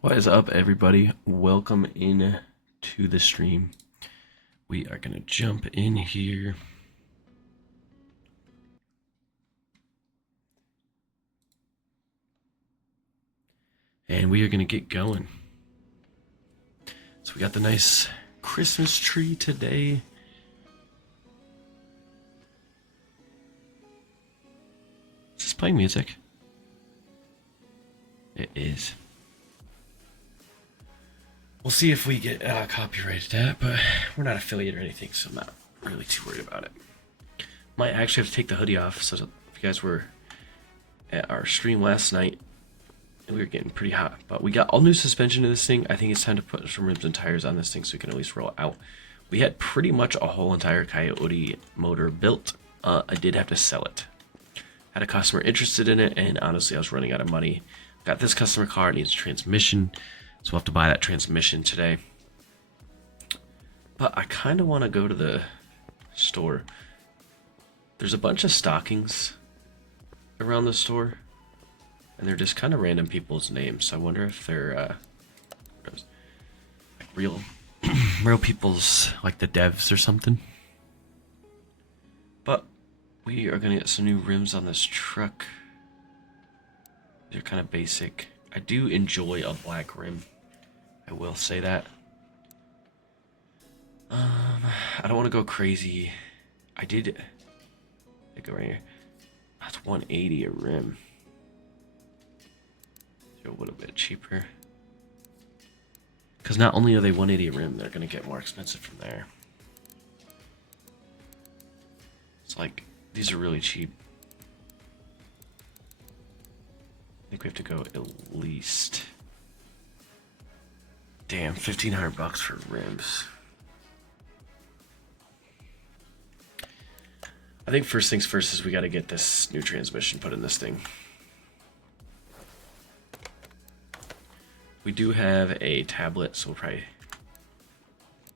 What is up, everybody? Welcome in to the stream. We are going to jump in here. And we are going to get going. So we got the nice Christmas tree today. Is this playing music? It is. We'll see if we get copyrighted that, but we're not affiliate or anything, so I'm not really too worried about it. Might actually have to take the hoodie off, so if you guys were at our stream last night, we were getting pretty hot, but we got all new suspension in this thing. I think it's time to put some rims and tires on this thing so we can at least roll it out. We had pretty much a whole entire Coyote motor built. I did have to sell it. Had a customer interested in it, and honestly, I was running out of money. Got this customer car, it needs a transmission, so we'll have to buy that transmission today. But I kind of want to go to the store. There's a bunch of stockings around the store, and they're just kind of random people's names. So I wonder if they're like real people's, like the devs or something. But we are gonna get some new rims on this truck. They're kind of basic. I do enjoy a black rim. I will say that. I don't want to go crazy. I go right here. That's 180 a rim. A little bit cheaper. Because not only are they 180 a rim, they're going to get more expensive from there. It's like, these are really cheap. I think we have to go at least... Damn, 1,500 bucks for rims. I think first things first is we got to get this new transmission put in this thing. We do have a tablet, so we'll probably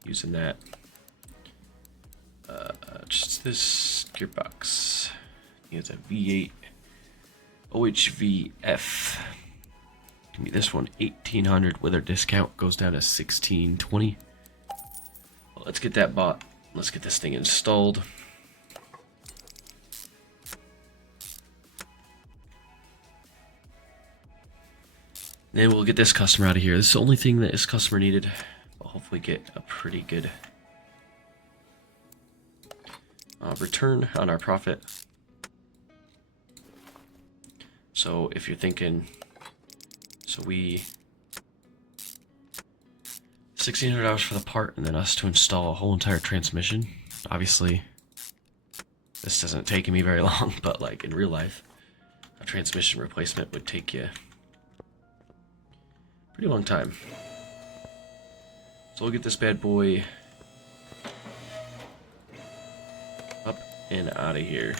using that. Just this gearbox. It's a V8 OHVF. Give me this one, 1,800 with our discount goes down to 1,620. Well, let's get that bought. Let's get this thing installed. Then we'll get this customer out of here. This is the only thing that this customer needed. We'll hopefully get a pretty good return on our profit. So if you're thinking, so we $1,600 for the part and then us to install a whole entire transmission. Obviously, this doesn't take me very long, but like in real life, a transmission replacement would take you pretty long time. So we'll get this bad boy up and out of here.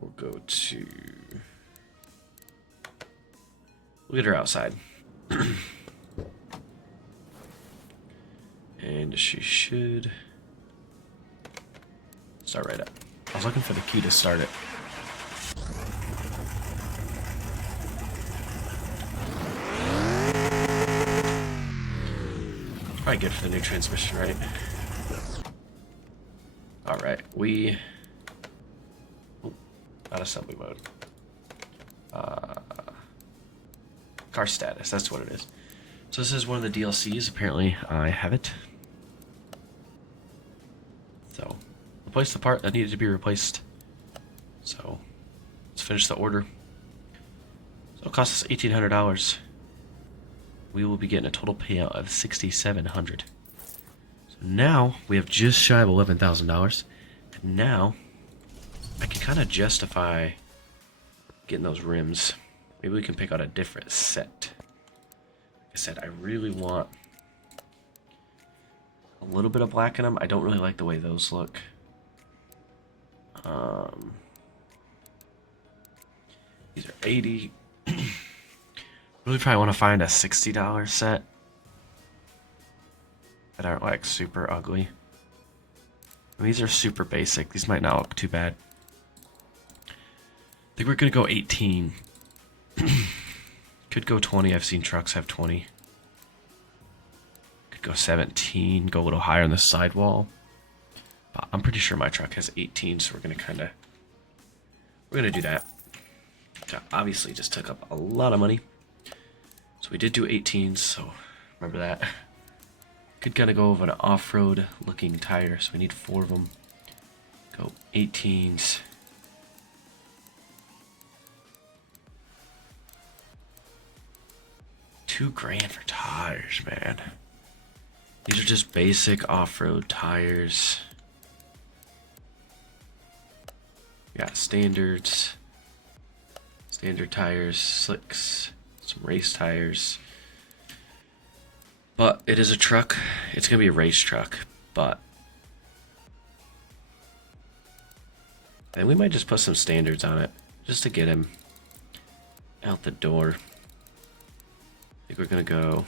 We'll go to... We'll get her outside. And she should start right up. I was looking for the key to start it. Probably good for the new transmission, right? Alright, we... Oh, not assembly mode. Car status, that's what it is. So this is one of the DLCs, apparently I have it. So, replace the part that needed to be replaced. So, let's finish the order. So it cost us $1,800. We will be getting a total payout of $6,700. So now we have just shy of $11,000. And now I can kind of justify getting those rims. Maybe we can pick out a different set. Like I said, I really want a little bit of black in them. I don't really like the way those look. These are 80. Really probably want to find a $60 set that aren't like super ugly. And these are super basic. These might not look too bad. think we're gonna go 18. Could go 20. I've seen trucks have 20. Could go 17. Go a little higher on the sidewall. But I'm pretty sure my truck has 18, so we're gonna do that. That obviously just took up a lot of money. So we did do 18s, so remember that. Could kind of go over an off-road looking tire, so we need 4 of them. Go 18s. $2,000 for tires, man. These are just basic off-road tires. We got standards, standard tires, slicks, some race tires. But it is a truck. It's gonna be a race truck, but and we might just put some standards on it just to get him out the door. I think we're gonna go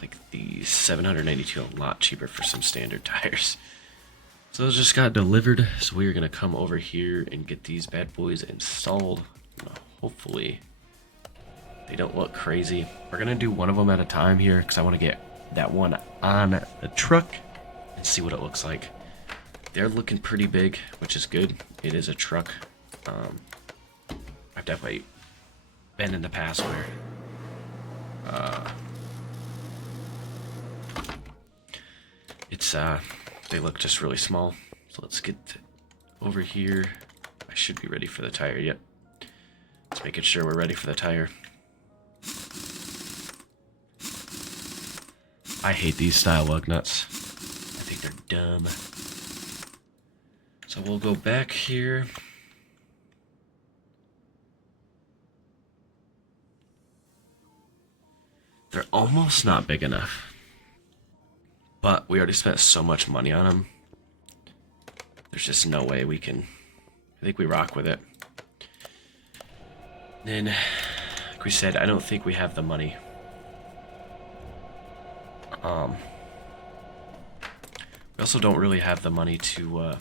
like the 792, a lot cheaper for some standard tires. So those just got delivered, so we are gonna come over here and get these bad boys installed. Hopefully they don't look crazy. We're gonna do one of them at a time here because I want to get that one on the truck and see what it looks like. They're looking pretty big, which is good. It is a truck. I've definitely been in the past where they look just really small. So let's get over here. I should be ready for the tire. Yep. Let's make sure we're ready for the tire. I hate these style lug nuts. I think they're dumb. So we'll go back here. They're almost not big enough. But we already spent so much money on them. There's just no way we can... I think we rock with it. Then, like we said, I don't think we have the money. We also don't really have the money to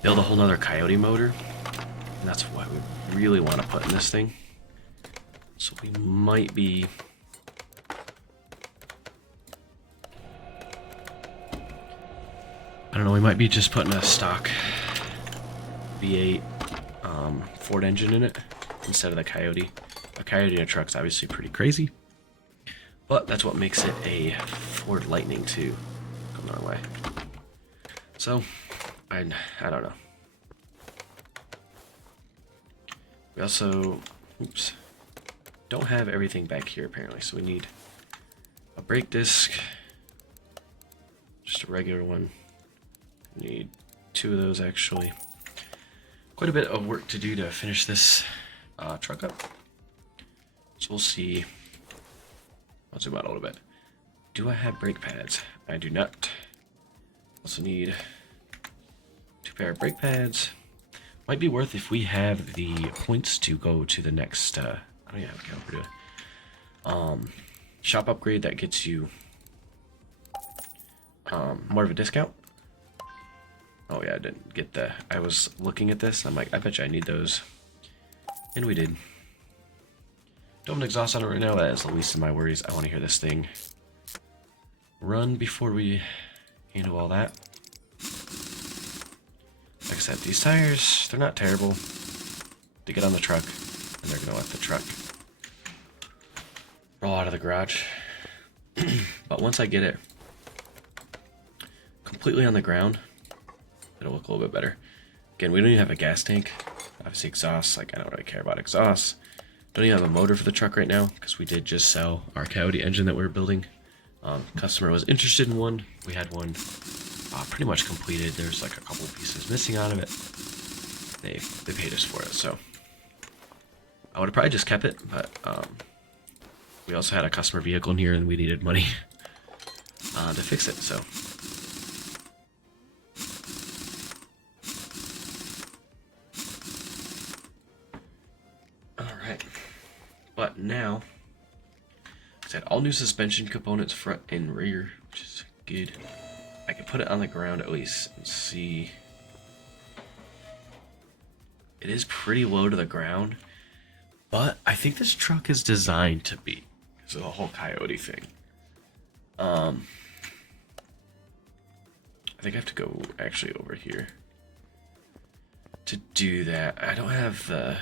build a whole nother Coyote motor. And that's what we really want to put in this thing. So we might be... I don't know, we might be just putting a stock V8 Ford engine in it instead of the Coyote. A Coyote in a truck's obviously pretty crazy, but that's what makes it a Ford Lightning too. Going our way. So, I don't know. We also, don't have everything back here apparently, so we need a brake disc, just a regular one. We need 2 of those actually. Quite a bit of work to do to finish this truck up. So we'll see. I'll zoom out a little bit. Do I have brake pads? I do not. Also need 2 pair of brake pads. Might be worth if we have the points to go to the next, I don't even have a caliper to shop upgrade that gets you more of a discount. Oh yeah, I didn't get the... I was looking at this, and I'm like, I bet you I need those. And we did. Don't have an exhaust on it right now, that is the least of my worries. I want to hear this thing run before we handle all that. Like I said, these tires, they're not terrible. They get on the truck, and they're going to let the truck roll out of the garage. But once I get it completely on the ground, it'll look a little bit better. Again, we don't even have a gas tank. Obviously exhaust, like I don't really care about exhaust. Don't even have a motor for the truck right now because we did just sell our Coyote engine that we were building. Customer was interested in one. We had one pretty much completed. There's like a couple pieces missing out of it. They paid us for it, so I would have probably just kept it, but we also had a customer vehicle in here and we needed money to fix it, so. But now, I said all new suspension components front and rear, which is good. I can put it on the ground at least and see. It is pretty low to the ground, but I think this truck is designed to be because of the whole coyote thing. I think I have to go actually over here to do that. I don't have the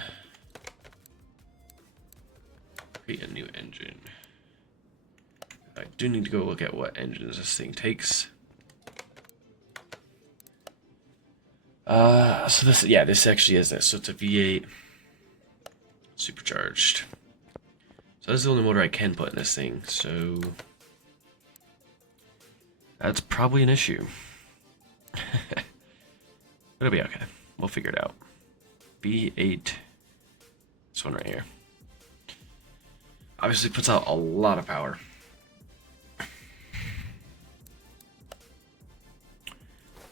create a new engine. I do need to go look at what engines this thing takes. So this, yeah, this actually is this. So it's a V8 supercharged. So that's the only motor I can put in this thing. So that's probably an issue. But it'll be okay. We'll figure it out. V8. This one right here. Obviously puts out a lot of power.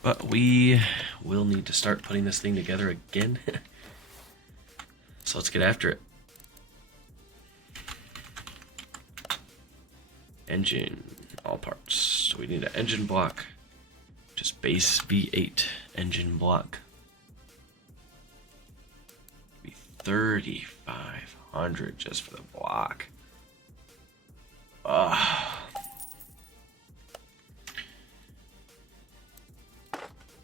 But we will need to start putting this thing together again. So let's get after it. Engine, all parts. So we need an engine block. Just base V8 engine block. Be 3,500 just for the block.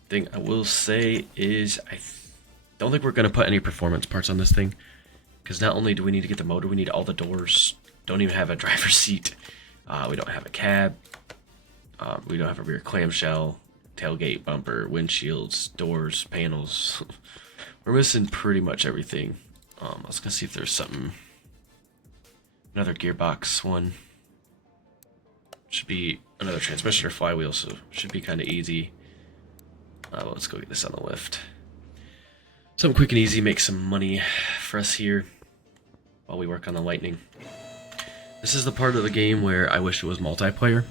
Thing I will say is I don't think we're going to put any performance parts on this thing, because not only do we need to get the motor, we need all the doors. Don't even have a driver's seat. We don't have a cab. We don't have a rear clamshell, tailgate, bumper, windshields, doors, panels. We're missing pretty much everything. I was going to see if there's something, another gearbox one. Should be another transmission or flywheel, so should be kind of easy. Let's go get this on the lift. Something quick and easy, make some money for us here while we work on the Lightning. This is the part of the game where I wish it was multiplayer.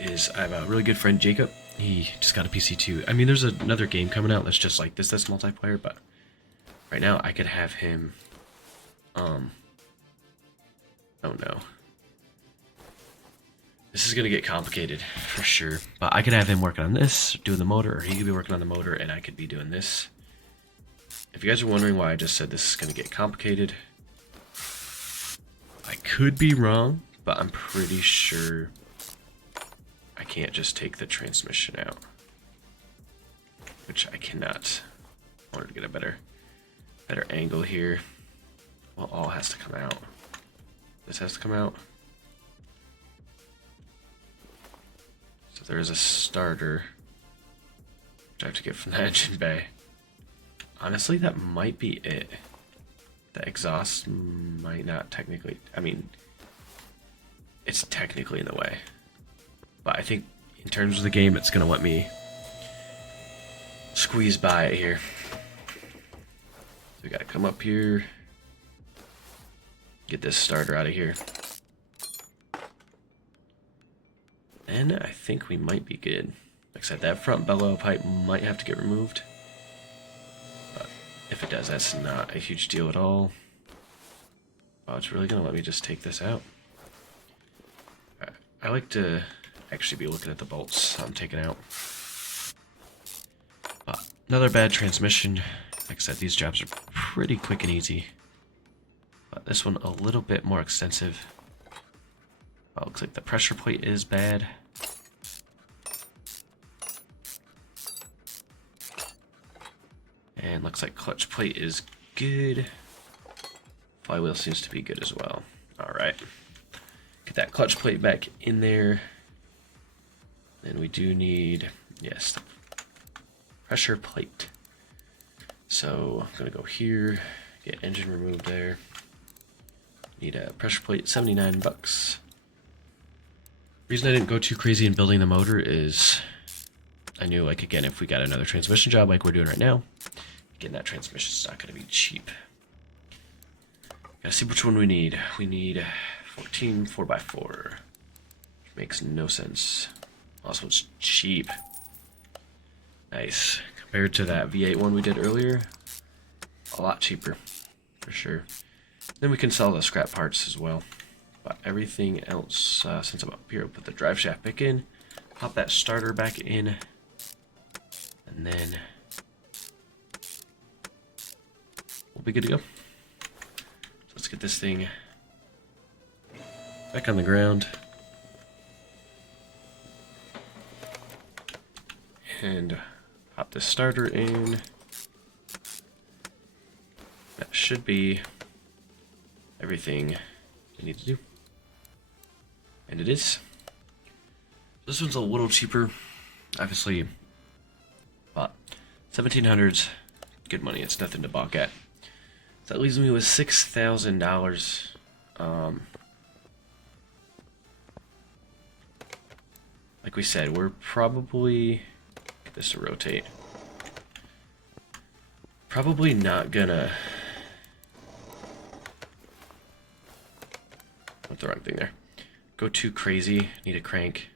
I have a really good friend, Jacob. He just got a PC too. I mean, there's another game coming out that's just like this, that's multiplayer, but right now I could have him, oh no. This is going to get complicated for sure, but I could have him working on this, doing the motor, or he could be working on the motor and I could be doing this. If you guys are wondering why I just said this is going to get complicated, I could be wrong, but I'm pretty sure I can't just take the transmission out, which I cannot. I wanted to get a better angle here. Well, all has to come out. This has to come out. So there is a starter, which I have to get from the engine bay. Honestly, that might be it. The exhaust might not technically, I mean, it's technically in the way. But I think in terms of the game, it's going to let me squeeze by it here. So we got to come up here, get this starter out of here. And I think we might be good. Like I said, that front bellow pipe might have to get removed. But if it does, that's not a huge deal at all. Oh, it's really going to let me just take this out. I like to actually be looking at the bolts I'm taking out. But another bad transmission. Like I said, these jobs are pretty quick and easy. But this one a little bit more extensive. Oh, looks like the pressure plate is bad. And looks like clutch plate is good. Flywheel seems to be good as well. Alright. Get that clutch plate back in there. Then we do need, yes, the pressure plate. So I'm gonna go here, get engine removed there. Need a pressure plate, 79 bucks. Reason I didn't go too crazy in building the motor is I knew, like, again, if we got another transmission job like we're doing right now, getting that transmission is not going to be cheap. Gotta see which one we need. We need 14 4x4, which makes no sense. Also, it's cheap. Nice. Compared to that V8 one we did earlier, a lot cheaper, for sure. Then we can sell the scrap parts as well. But everything else, since I'm up here, I'll put the drive shaft back in. pop that starter back in, and then we'll be good to go. So let's get this thing back on the ground. And pop the starter in. That should be everything we need to do. And it is. This one's a little cheaper, obviously, but 1700's good money. It's nothing to balk at. So that leaves me with $6,000. Like we said, we're probably, get this to rotate, probably not gonna, went the wrong thing there, go too crazy. Need a crank.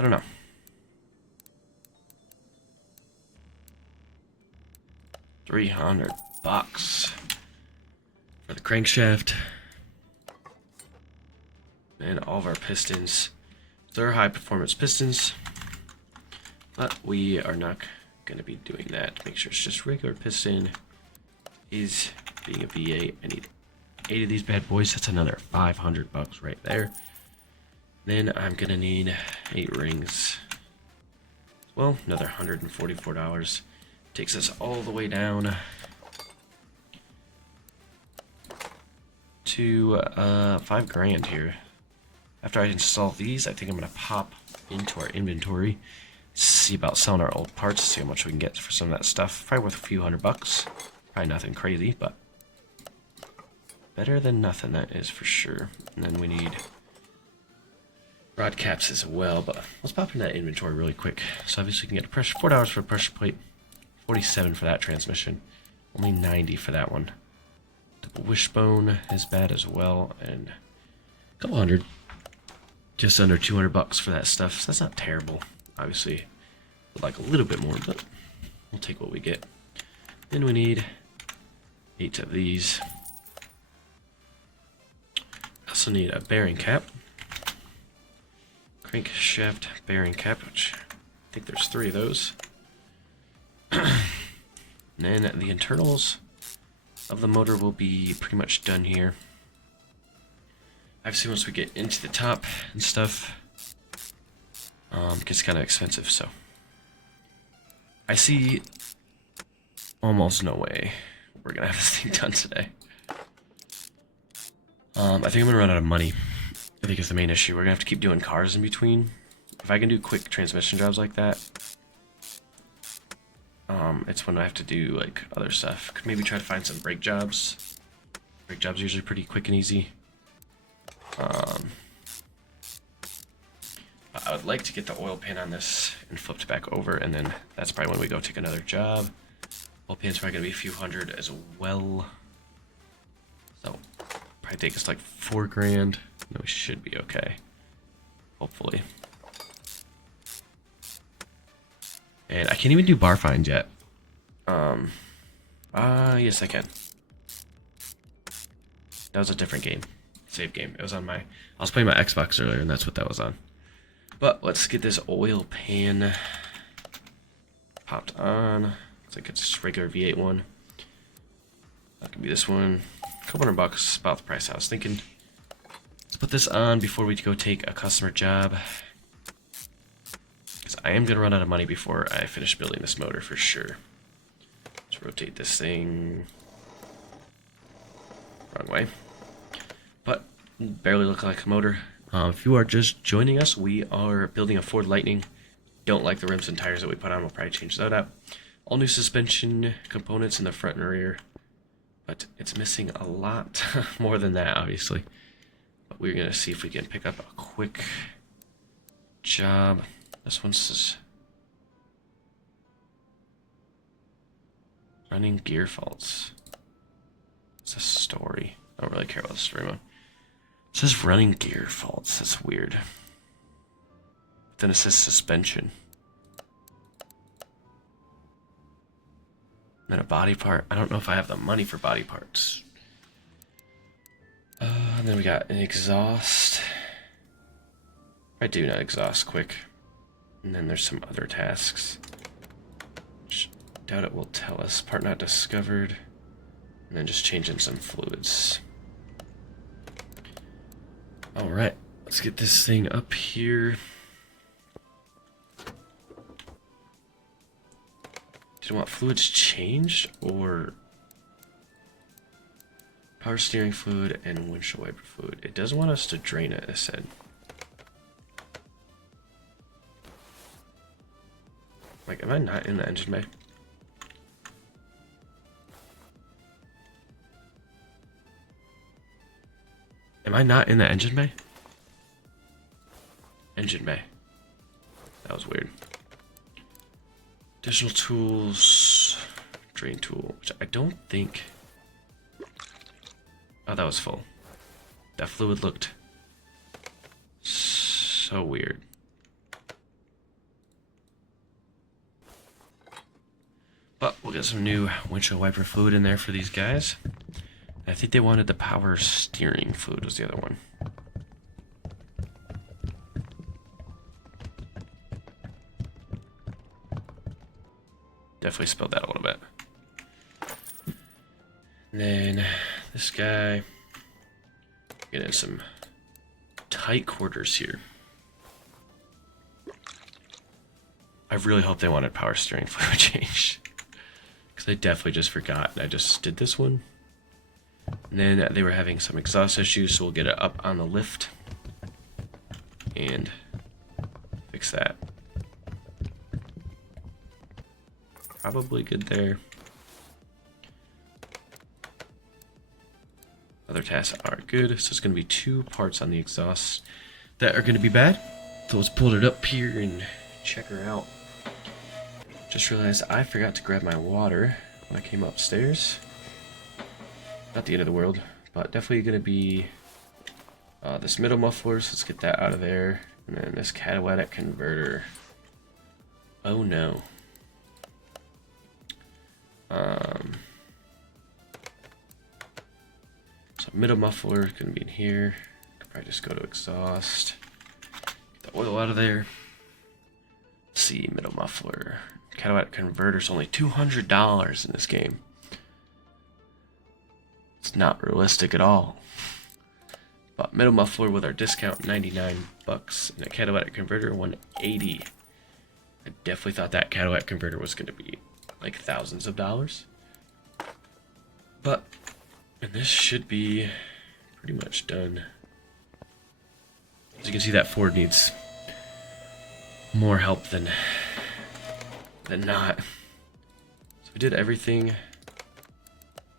I don't know. $300 for the crankshaft and all of our pistons. They're high performance pistons, but we are not going to be doing that. Make sure it's just regular piston. Is being a V8. I need 8 of these bad boys. That's another $500 right there. Then I'm gonna need 8 rings. Well, another $144. Takes us all the way down to $5 grand here. After I install these, I think I'm gonna pop into our inventory, see about selling our old parts, see how much we can get for some of that stuff. Probably worth a few $100. Probably nothing crazy, but better than nothing, that is for sure. And then we need rod caps as well, but let's pop in that inventory really quick. So obviously you can get a pressure, $4 for a pressure plate, $47 for that transmission, only $90 for that one. Double wishbone is bad as well, and a couple hundred, just under $200 for that stuff. So that's not terrible. Obviously, would like a little bit more, but we'll take what we get. Then we need 8 of these. Also need a bearing cap. Crankshaft bearing cap, which I think there's 3 of those. And then the internals of the motor will be pretty much done here. Obviously, once we get into the top and stuff, it gets kind of expensive, so I see almost no way we're gonna have this thing done today. I think I'm gonna run out of money. I think it's the main issue. We're gonna have to keep doing cars in between. If I can do quick transmission jobs like that, it's when I have to do like other stuff. Could maybe try to find some brake jobs. Brake jobs are usually pretty quick and easy. I would like to get the oil pan on this and flipped back over, and then that's probably when we go take another job. Oil pan's probably gonna be a few hundred as well. So probably take us like $4 grand. No, we should be okay. Hopefully. And I can't even do bar finds yet. Yes I can. That was a different game. Save game. It was on I was playing my Xbox earlier, and that's what that was on. But let's get this oil pan popped on. Looks like it's just regular V8 one. That could be this one. A couple $100, about the price I was thinking. Let's put this on before we go take a customer job, because I am gonna run out of money before I finish building this motor for sure. Let's rotate this thing. Wrong way. But barely look like a motor. If you are just joining us, we are building a Ford Lightning. Don't like the rims and tires that we put on. We'll probably change that up. All new suspension components in the front and rear, but it's missing a lot more than that, obviously. But we're gonna see if we can pick up a quick job. This one's running gear faults. It's a story. I don't really care about the story mode. It says running gear faults. That's weird. Then it says suspension. then a body part. I don't know if I have the money for body parts. And then we got an exhaust. I do not exhaust quick. And then there's some other tasks. Doubt it will tell us. Part not discovered. And then just changing some fluids. Alright, let's get this thing up here. Did I want fluids changed or power steering fluid and windshield wiper fluid? It doesn't want us to drain it, it said. Like, am I not in the engine bay? Am I not in the engine bay? Engine bay. That was weird. Additional tools. Drain tool, which I don't think... Oh, that was full. That fluid looked so weird. But we'll get some new windshield wiper fluid in there for these guys. I think they wanted the power steering fluid was the other one. Definitely spilled that a little bit. And then this guy, get in some tight quarters here. I really hope they wanted power steering fluid changed, because I definitely just forgot and I just did this one. And then they were having some exhaust issues, so we'll get it up on the lift and fix that. Probably good there. Other tasks are good, so it's going to be 2 parts on the exhaust that are going to be bad. So let's pull it up here and check her out. Just realized I forgot to grab my water when I came upstairs. Not the end of the world, but definitely going to be this middle muffler, so let's get that out of there. And then this catalytic converter. Oh no. So middle muffler is going to be in here. Could probably just go to exhaust. Get the oil out of there. Let's see, middle muffler. Catalytic converter's only $200 in this game. It's not realistic at all. But middle muffler with our discount, $99, and a catalytic converter, $180. I definitely thought that catalytic converter was going to be like thousands of dollars. But, and this should be pretty much done. As you can see, that Ford needs more help than not. So we did everything.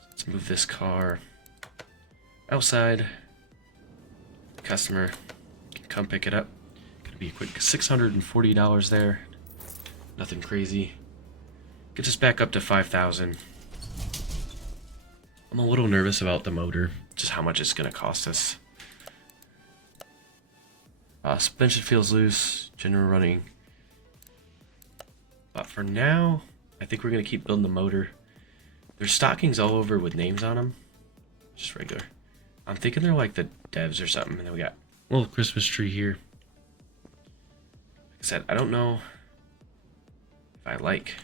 Let's move this car outside. The customer can come pick it up. Gonna be a quick $640 there. Nothing crazy. Gets us back up to 5,000. I'm a little nervous about the motor, just how much it's gonna cost us. Suspension feels loose, general running. But for now, I think we're gonna keep building the motor. There's stockings all over with names on them. Just regular. I'm thinking they're like the devs or something. And then we got a little Christmas tree here. Like I said, I don't know if I like...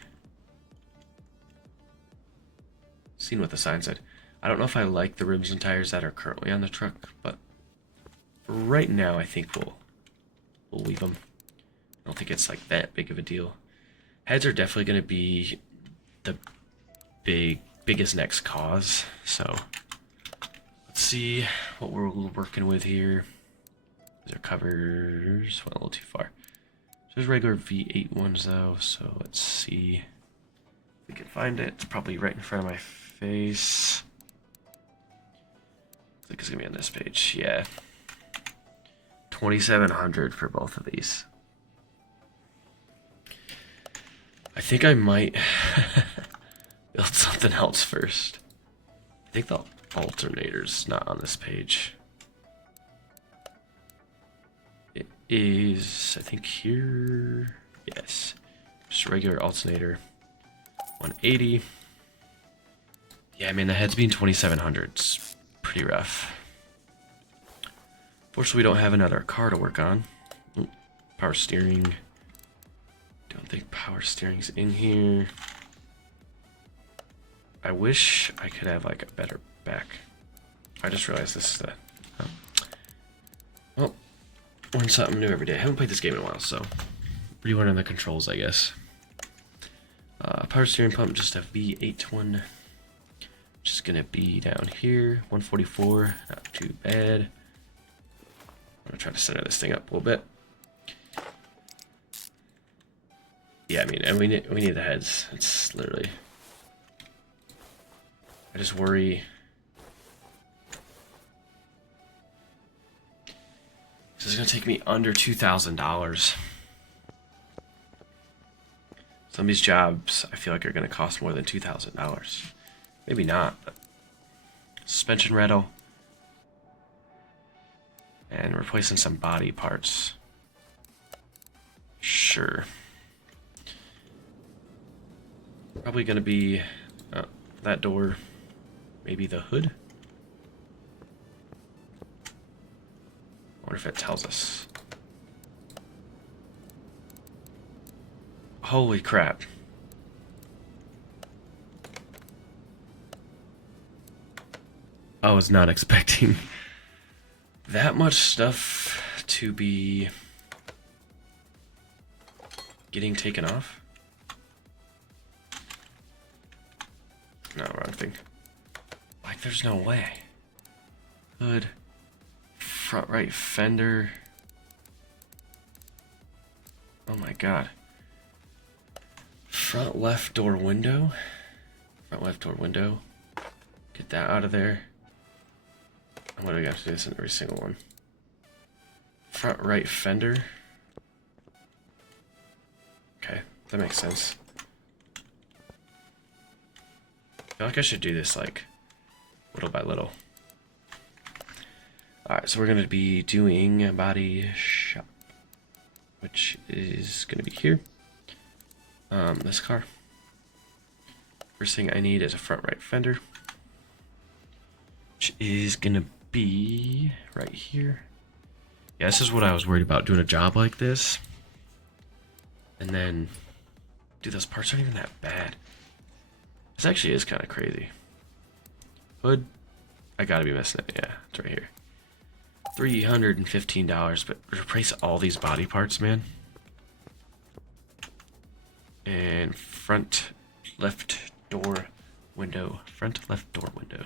Seen what the sign said. I don't know if I like the rims and tires that are currently on the truck, but for right now, I think we'll leave them. I don't think it's like that big of a deal. Heads are definitely going to be the biggest next cause. So let's see what we're working with here. These are covers. Went a little too far. So there's regular V8 ones though. So let's see if we can find it. It's probably right in front of my face. I think it's gonna be on this page. Yeah, 2,700 for both of these. I think I might build something else first. I think the alternator's not on this page. It is, I think here. Yes, just a regular alternator. 180. Yeah, I mean, the heads being 2700's pretty rough. Fortunately, we don't have another car to work on. Ooh, power steering. Don't think power steering's in here. I wish I could have like a better back. I just realized this is the... Oh. Well, learn something new every day. I haven't played this game in a while, so relearning the controls, I guess. Power steering pump, just a V8 one. Just gonna be down here, 144, not too bad. I'm gonna try to center this thing up a little bit. Yeah, I mean, and we need the heads. It's literally... I just worry... This is gonna take me under $2,000. Some of these jobs, I feel like, are gonna cost more than $2,000. Maybe not, but... Suspension rattle. And replacing some body parts. Sure. Probably gonna be that door, maybe the hood. I wonder if it tells us. Holy crap. I was not expecting that much stuff to be getting taken off. No, wrong thing. Like, there's no way. Hood. Front right fender. Oh my god. Front left door window. Front left door window. Get that out of there. What do we have to do this in every single one? Front right fender. Okay, that makes sense. I feel like I should do this like little by little. Alright, so we're going to be doing a body shop, which is going to be here. This car. First thing I need is a front right fender, which is going to be right here. Yeah, this is what I was worried about, doing a job like this. And then, dude, those parts aren't even that bad. This actually is kind of crazy. Hood, I gotta be missing it. Yeah, it's right here. $315, but replace all these body parts, man. And front left door window. Front left door window.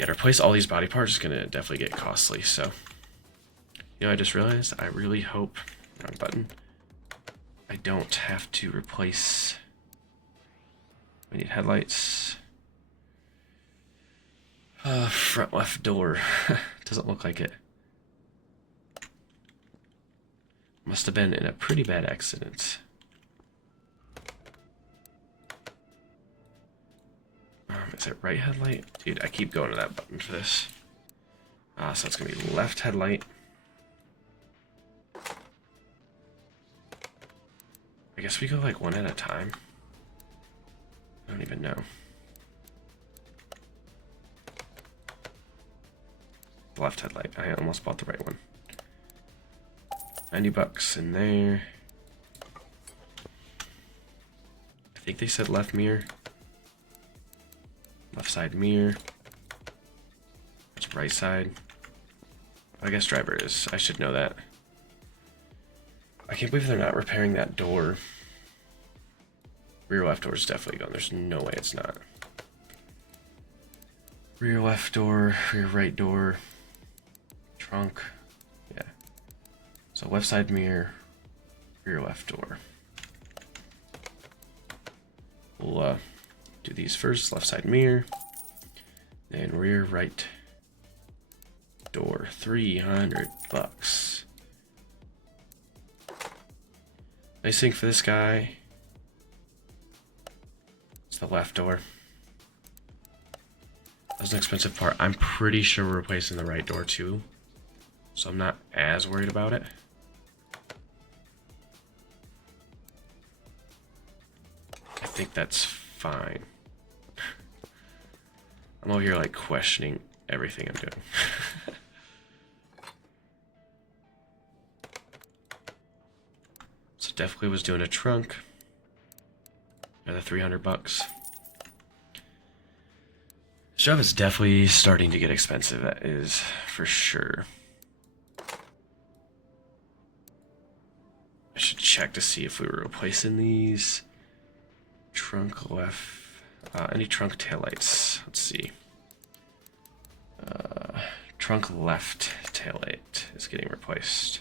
Yeah, to replace all these body parts is gonna definitely get costly, so. You know, I just realized, I really hope, wrong button, I don't have to replace... We need headlights. Front left door. Doesn't look like it. Must have been in a pretty bad accident. Is it right headlight? Dude, I keep going to that button for this. So it's gonna be left headlight. I guess we go like one at a time. I don't even know. Left headlight. I almost bought the right one. $90 in there. I think they said left mirror. Left side mirror. It's right side. I guess driver is. I should know that. I can't believe they're not repairing that door. Rear left door is definitely gone. There's no way it's not. Rear left door, rear right door, trunk. Yeah. So left side mirror, rear left door. We'll do these first. Left side mirror, then rear right door. $300. Nice thing for this guy. It's the left door. That was an expensive part. I'm pretty sure we're replacing the right door too, so I'm not as worried about it. I think that's fine. I'm over here like questioning everything I'm doing. So definitely was doing a trunk. Another 300 bucks. This job is definitely starting to get expensive, that is for sure. I should check to see if we were replacing these. Trunk left. Any trunk taillights? Let's see. Trunk left taillight is getting replaced.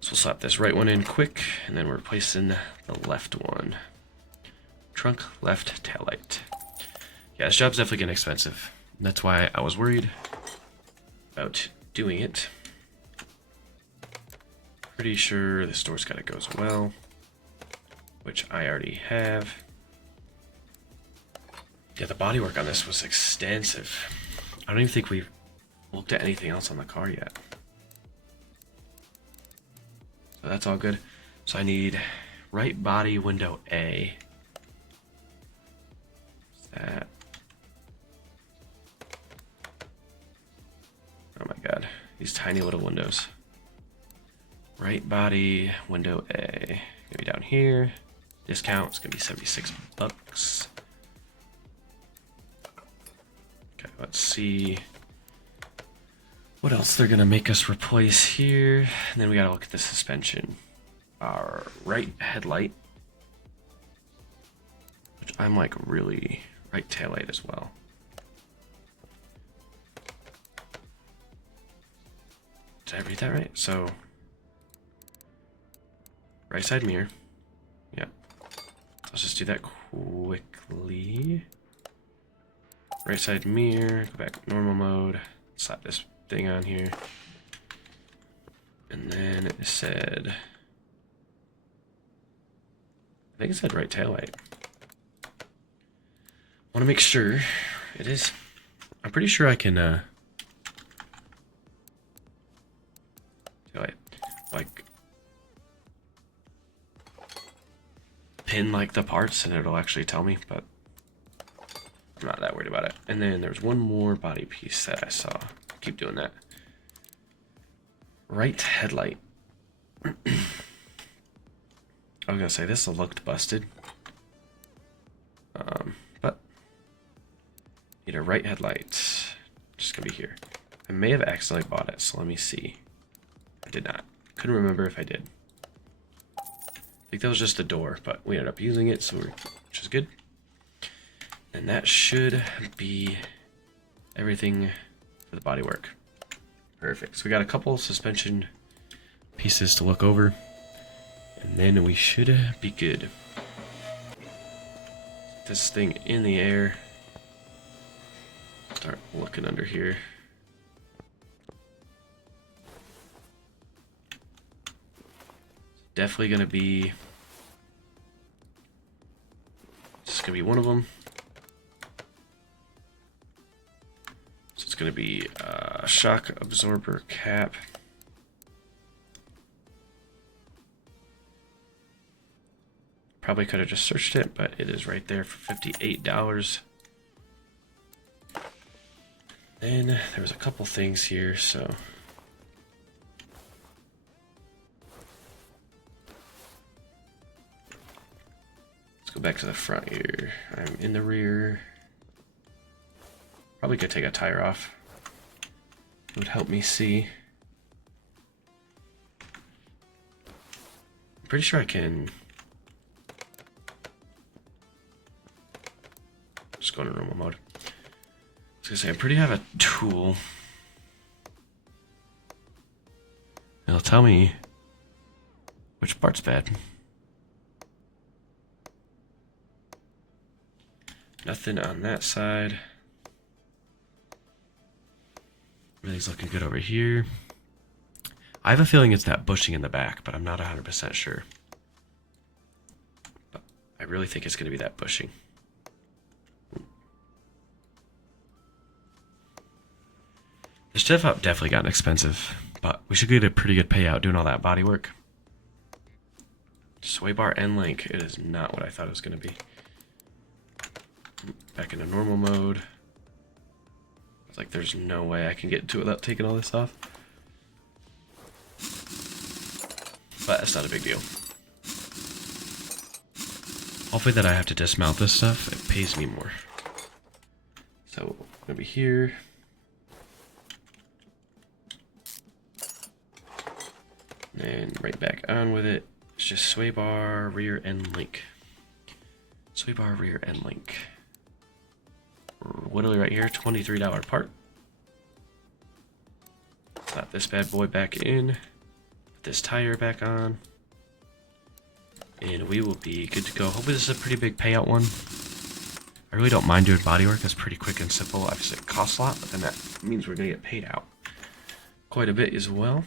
So we'll slap this right one in quick, and then we're replacing the left one. Trunk left taillight. Yeah, this job's definitely getting expensive. That's why I was worried about doing it. Pretty sure this door's gotta go as well, which I already have. Yeah, the bodywork on this was extensive. I don't even think we've looked at anything else on the car yet. So that's all good. So I need right body window A. What's that? Oh my god, these tiny little windows. Right body window A. Gonna be down here. Discount is gonna be 76 bucks. Okay, let's see what else they're gonna make us replace here. And then we gotta look at the suspension. Our right headlight, which I'm like really right taillight as well. Did I read that right? So right side mirror. Yeah. Let's just do that quickly. Right side mirror, go back normal mode, slap this thing on here. And then it said, I think it said right taillight. Want to make sure it is. I'm pretty sure I can like pin like the parts and it'll actually tell me, but I'm not that worried about it. And then there's one more body piece that I saw. Keep doing that. Right headlight. I was gonna say this looked busted, but need a right headlight. Just gonna be here. I may have accidentally bought it, so let me see. I did not. Couldn't remember if I did. I think that was just the door, but we ended up using it, so which is good. And that should be everything for the bodywork. Perfect. So we got a couple suspension pieces to look over, and then we should be good. Set this thing in the air. Start looking under here. Definitely gonna be. This is gonna be one of them. So it's gonna be a shock absorber cap. Probably could have just searched it, but it is right there for $58. Then there was a couple things here, so. Go back to the front here. I'm in the rear. Probably could take a tire off. It would help me see. I'm pretty sure I can. Just go into normal mode. I was gonna say, I'm pretty have a tool. It'll tell me which part's bad. Nothing on that side. Everything's looking good over here. I have a feeling it's that bushing in the back, but I'm not 100% sure. But I really think it's going to be that bushing. This stuff definitely gotten expensive, but we should get a pretty good payout doing all that body work. Sway bar end link, it is not what I thought it was going to be. Back into normal mode. It's like there's no way I can get to it without taking all this off. But that's not a big deal. Hopefully that I have to dismount this stuff, it pays me more. So, gonna be here. And right back on with it. It's just sway bar, rear end link. Sway bar, rear end link. Literally right here, $23 part. Slap this bad boy back in. Put this tire back on. And we will be good to go. Hopefully this is a pretty big payout one. I really don't mind doing bodywork. It's pretty quick and simple. Obviously it costs a lot, but then that means we're going to get paid out quite a bit as well.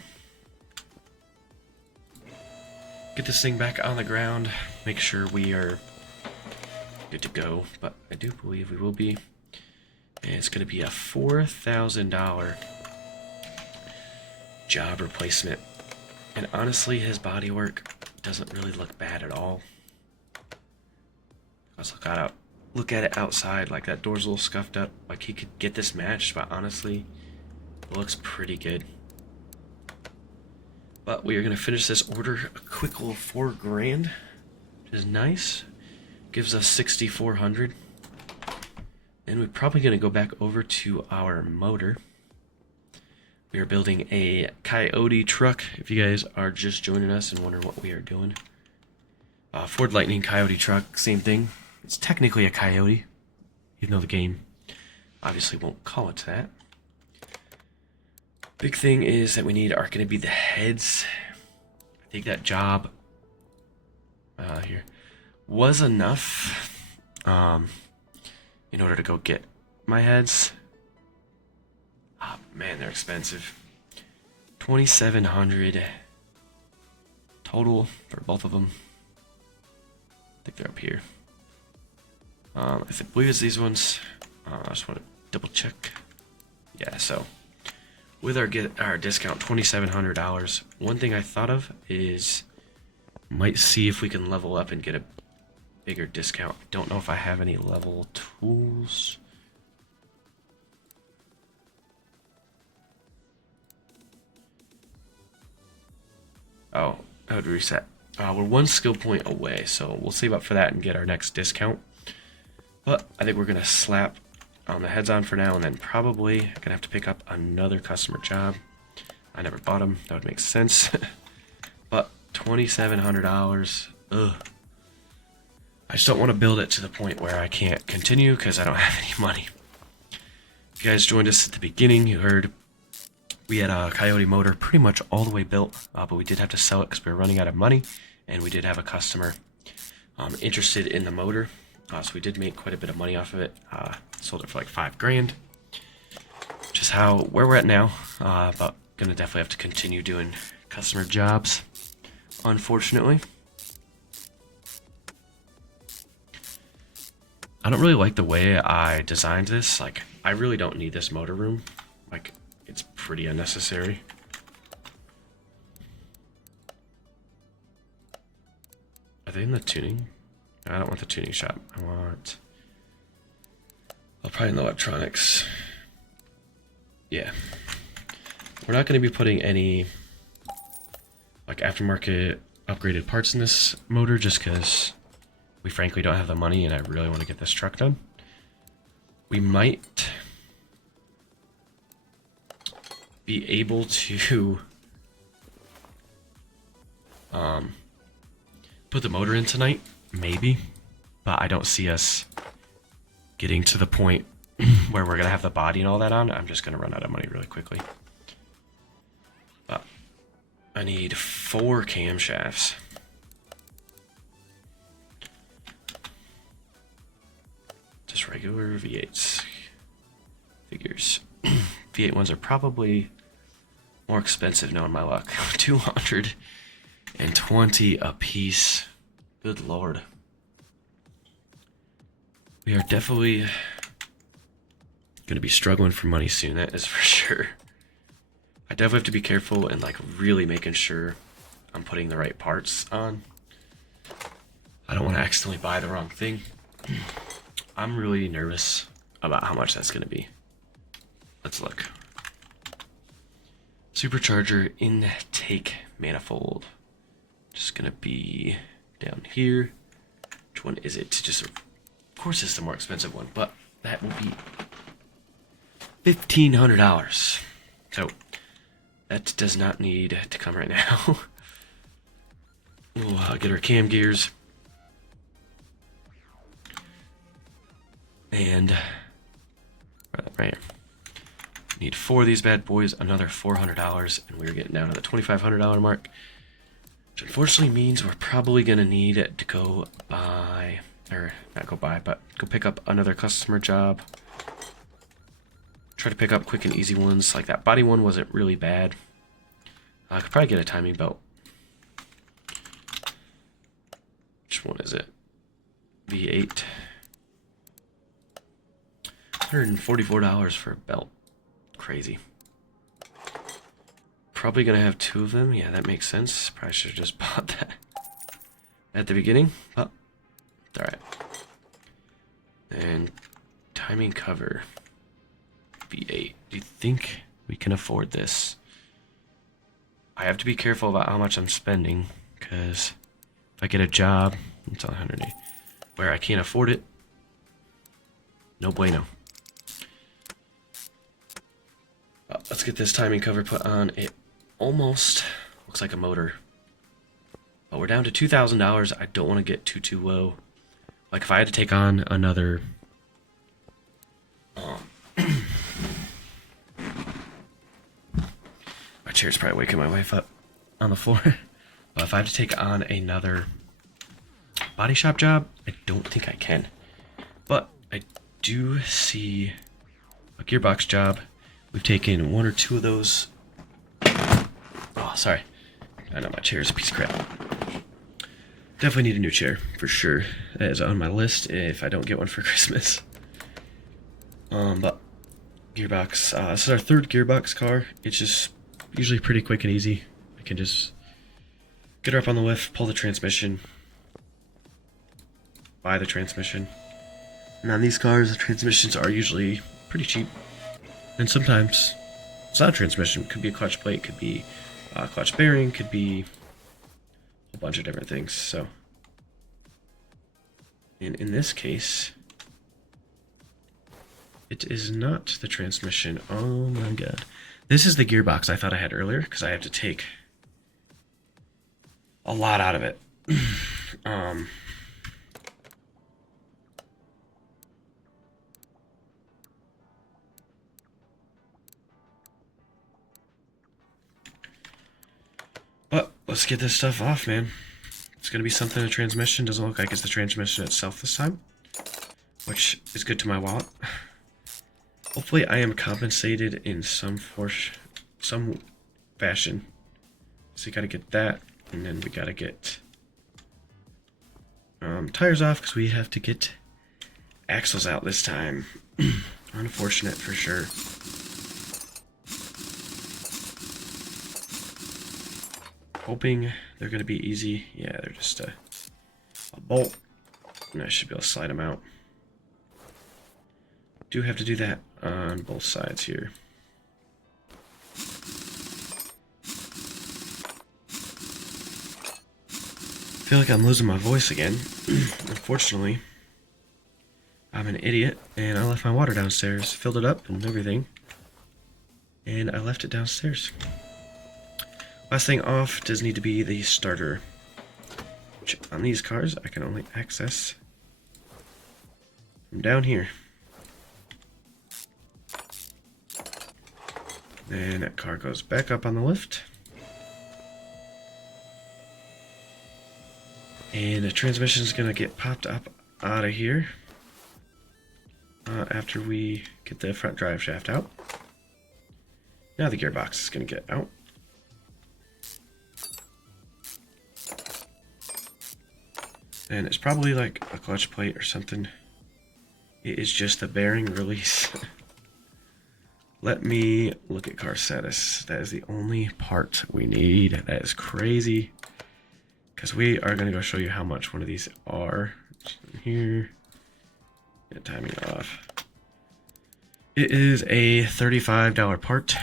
Get this thing back on the ground. Make sure we are good to go. But I do believe we will be. And it's going to be a $4,000 job replacement. And honestly, his bodywork doesn't really look bad at all. Let's look at it outside. Like, that door's a little scuffed up. Like, he could get this matched, but honestly, it looks pretty good. But we are going to finish this order a quick little $4,000, which is nice. Gives us 6,400. And we're probably going to go back over to our motor. We are building a Coyote truck. If you guys are just joining us and wondering what we are doing. Ford Lightning Coyote truck, same thing. It's technically a Coyote, even though the game obviously won't call it that. Big thing is that we need are going to be the heads. I think that job here was enough in order to go get my heads. Oh, man, they're expensive. $2,700 total for both of them. I think they're up here. I believe it's these ones. I just want to double check. Yeah, so with our discount, $2,700. One thing I thought of is might see if we can level up and get a bigger discount. Don't know if I have any level tools. Oh, I would reset. We're one skill point away, so we'll save up for that and get our next discount. But I think we're going to slap the heads on for now, and then probably going to have to pick up another customer job. I never bought them. That would make sense. But $2,700. Ugh. I just don't want to build it to the point where I can't continue because I don't have any money. If you guys joined us at the beginning, you heard we had a Coyote motor pretty much all the way built, but we did have to sell it because we were running out of money, and we did have a customer interested in the motor, so we did make quite a bit of money off of it. Sold it for like $5,000, which is where we're at now. But gonna definitely have to continue doing customer jobs, unfortunately. I don't really like the way I designed this. Like, I really don't need this motor room. Like, it's pretty unnecessary. Are they in the tuning? No, I don't want the tuning shop. I'll probably in the electronics. Yeah. We're not going to be putting any like aftermarket upgraded parts in this motor just because we frankly don't have the money and I really want to get this truck done. We might be able to put the motor in tonight, maybe, but I don't see us getting to the point where we're gonna have the body and all that on. I'm just gonna run out of money really quickly. But I need 4 camshafts. Just regular V8s. Figures. V8 ones are probably more expensive knowing my luck. 220 a piece. Good lord. We are definitely gonna be struggling for money soon, that is for sure. I definitely have to be careful and like really making sure I'm putting the right parts on. I don't want to accidentally buy the wrong thing. I'm really nervous about how much that's gonna be. let's look. Supercharger intake manifold. Just gonna be down here. Which one is it? Just, of course, it's the more expensive one, but that will be $1,500. So that does not need to come right now. We'll get our cam gears. And right here. Need 4 of these bad boys, another $400, and we're getting down to the $2,500 mark. Which unfortunately means we're probably gonna need to go buy, or not go buy, but go pick up another customer job. Try to pick up quick and easy ones. Like that body one wasn't really bad. I could probably get a timing belt. Which one is it? V8. $144 for a belt. Crazy. Probably gonna have 2 of them. Yeah, that makes sense. Probably should have just bought that at the beginning. But it's alright. And timing cover. V8. Do you think we can afford this? I have to be careful about how much I'm spending, because if I get a job, it's 180, where I can't afford it, no bueno. Let's get this timing cover put on. It almost looks like a motor. But we're down to $2,000. I don't want to get too low. Like if I had to take on another... My chair's probably waking my wife up on the floor. But if I have to take on another body shop job, I don't think I can. But I do see a gearbox job. We've taken 1 or 2 of those. Oh, sorry. I know my chair is a piece of crap. Definitely need a new chair, for sure. That is on my list if I don't get one for Christmas. But gearbox. This is our 3rd gearbox car. It's just usually pretty quick and easy. I can just get her up on the lift, pull the transmission, buy the transmission. And on these cars, the transmissions are usually pretty cheap. And sometimes it's not a transmission. It could be a clutch plate, could be a clutch bearing, could be a bunch of different things. So, and in this case, it is not the transmission. Oh my god. This is the gearbox I thought I had earlier, because I have to take a lot out of it. But let's get this stuff off, man. It's gonna be something. The transmission doesn't look like it's the transmission itself this time, which is good to my wallet. Hopefully I am compensated in some fashion. So you gotta get that, and then we gotta get tires off, because we have to get axles out this time. Unfortunate for sure. Hoping they're gonna be easy. Yeah, they're just a bolt, and I should be able to slide them out. Do have to do that on both sides here. I feel like I'm losing my voice again. Unfortunately, I'm an idiot, and I left my water downstairs, filled it up and everything, and I left it downstairs. Last thing off does need to be the starter, which on these cars I can only access from down here. Then that car goes back up on the lift. And the transmission is going to get popped up out of here after we get the front drive shaft out. Now the gearbox is going to get out. And it's probably like a clutch plate or something. It is just the bearing release. Let me look at car status. That is the only part we need. That is crazy. Because we are going to go show you how much one of these are. Here. Get timing off. It is a $35 part.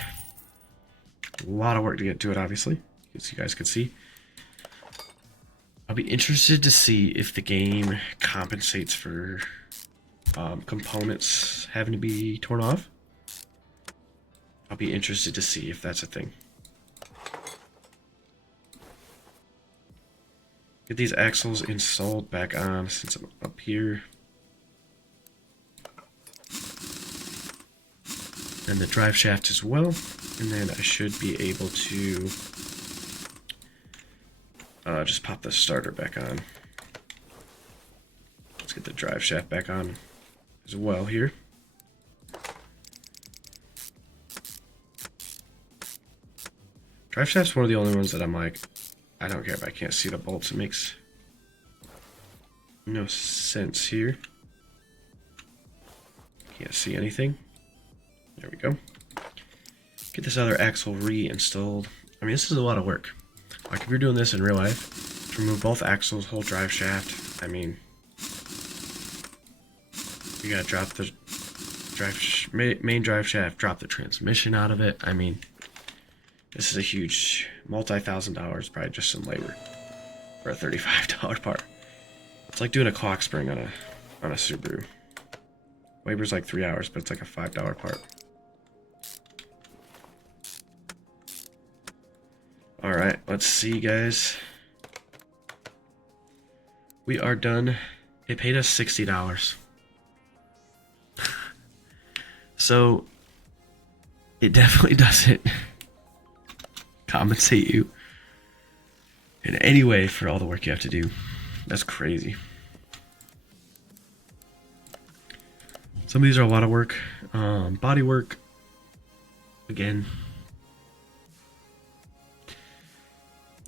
A lot of work to get to it, obviously, as you guys can see. I'll be interested to see if the game compensates for components having to be torn off. I'll be interested to see if that's a thing. Get these axles installed back on since I'm up here. And the drive shaft as well. And then I should be able to just pop the starter back on. Let's get the drive shaft back on as well here. Drive shaft's one of the only ones that I'm like, I don't care if I can't see the bolts. It makes no sense here. Can't see anything. There we go. Get this other axle reinstalled. I mean, this is a lot of work. Like, if you're doing this in real life, to remove both axles, whole drive shaft, I mean, you gotta drop the main drive shaft, drop the transmission out of it. I mean, this is a huge multi-$1,000, probably just some labor for a $35 part. It's like doing a clock spring on a Subaru. Labor's like 3 hours, but it's like a $5 part. Alright, let's see, guys. We are done. It paid us $60. So, it definitely doesn't compensate you in any way for all the work you have to do. That's crazy. Some of these are a lot of work. Body work, again.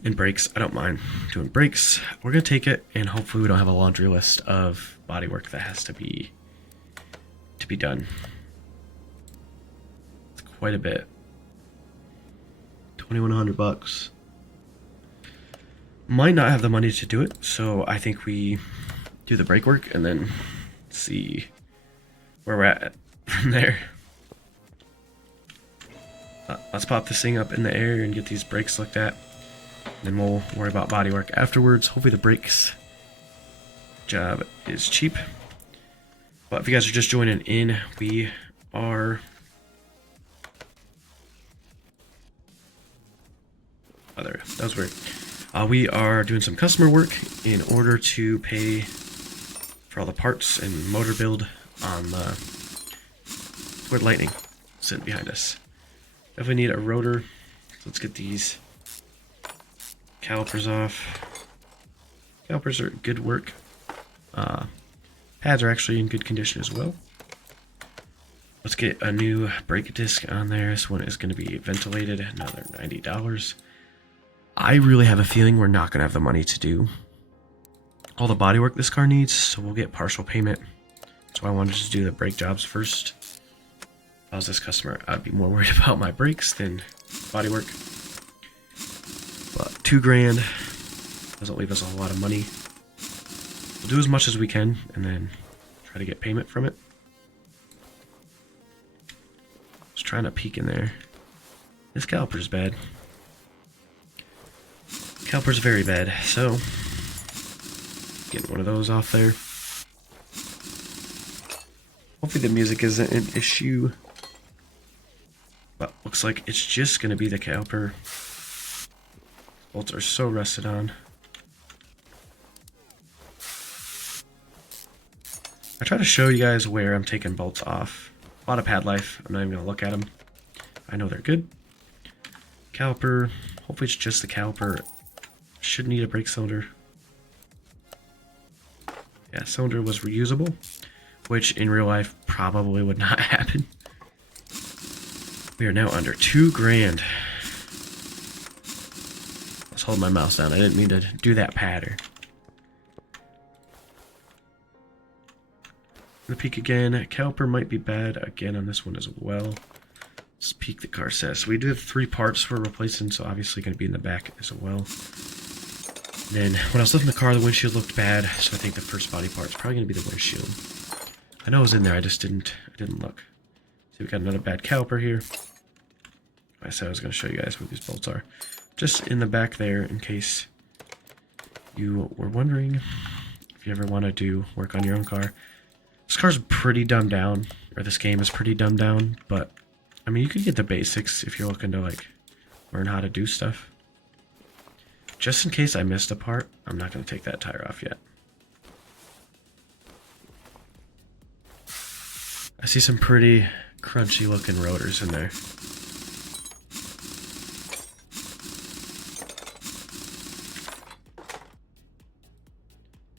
And brakes, I don't mind doing brakes. We're gonna take it, and hopefully we don't have a laundry list of body work that has to be done. It's quite a bit. $2,100. Might not have the money to do it, so I think we do the brake work and then see where we're at from there. Let's pop this thing up in the air and get these brakes looked at. Then we'll worry about body work afterwards. Hopefully the brakes job is cheap. But if you guys are just joining in, we are... Oh, there we go. That was weird. We are doing some customer work in order to pay for all the parts and motor build on the Ford Lightning sitting behind us. Definitely need a rotor. So let's get these calipers off. Calipers are good work. Pads are actually in good condition as well. Let's get a new brake disc on there. This one is going to be ventilated. Another $90. I really have a feeling we're not going to have the money to do all the body work this car needs, so we'll get partial payment. That's why I wanted to do the brake jobs first. If I was this customer, I'd be more worried about my brakes than body work. But $2,000 doesn't leave us a whole lot of money. We'll do as much as we can and then try to get payment from it. Just trying to peek in there. This caliper's bad. Caliper's very bad, so getting one of those off there. Hopefully the music isn't an issue. But looks like it's just going to be the caliper. Bolts are so rusted on. I try to show you guys where I'm taking bolts off. A lot of pad life. I'm not even going to look at them. I know they're good. Caliper. Hopefully it's just the caliper. Should need a brake cylinder. Yeah, cylinder was reusable, which in real life probably would not happen. We are now under $2,000. Let's hold my mouse down. I didn't mean to do that patter. The peak again. Caliper might be bad again on this one as well. Let's peek the car says. So we do have 3 parts we're replacing, so obviously going to be in the back as well. Then when I was lifting the car, the windshield looked bad, so I think the first body part is probably going to be the windshield. I know it was in there, I just didn't look. See, we got another bad caliper here. I said I was going to show you guys where these bolts are. Just in the back there, in case you were wondering if you ever want to do work on your own car. This car's pretty dumbed down, or this game is pretty dumbed down, but I mean, you could get the basics if you're looking to like learn how to do stuff. Just in case I missed a part, I'm not going to take that tire off yet. I see some pretty crunchy looking rotors in there.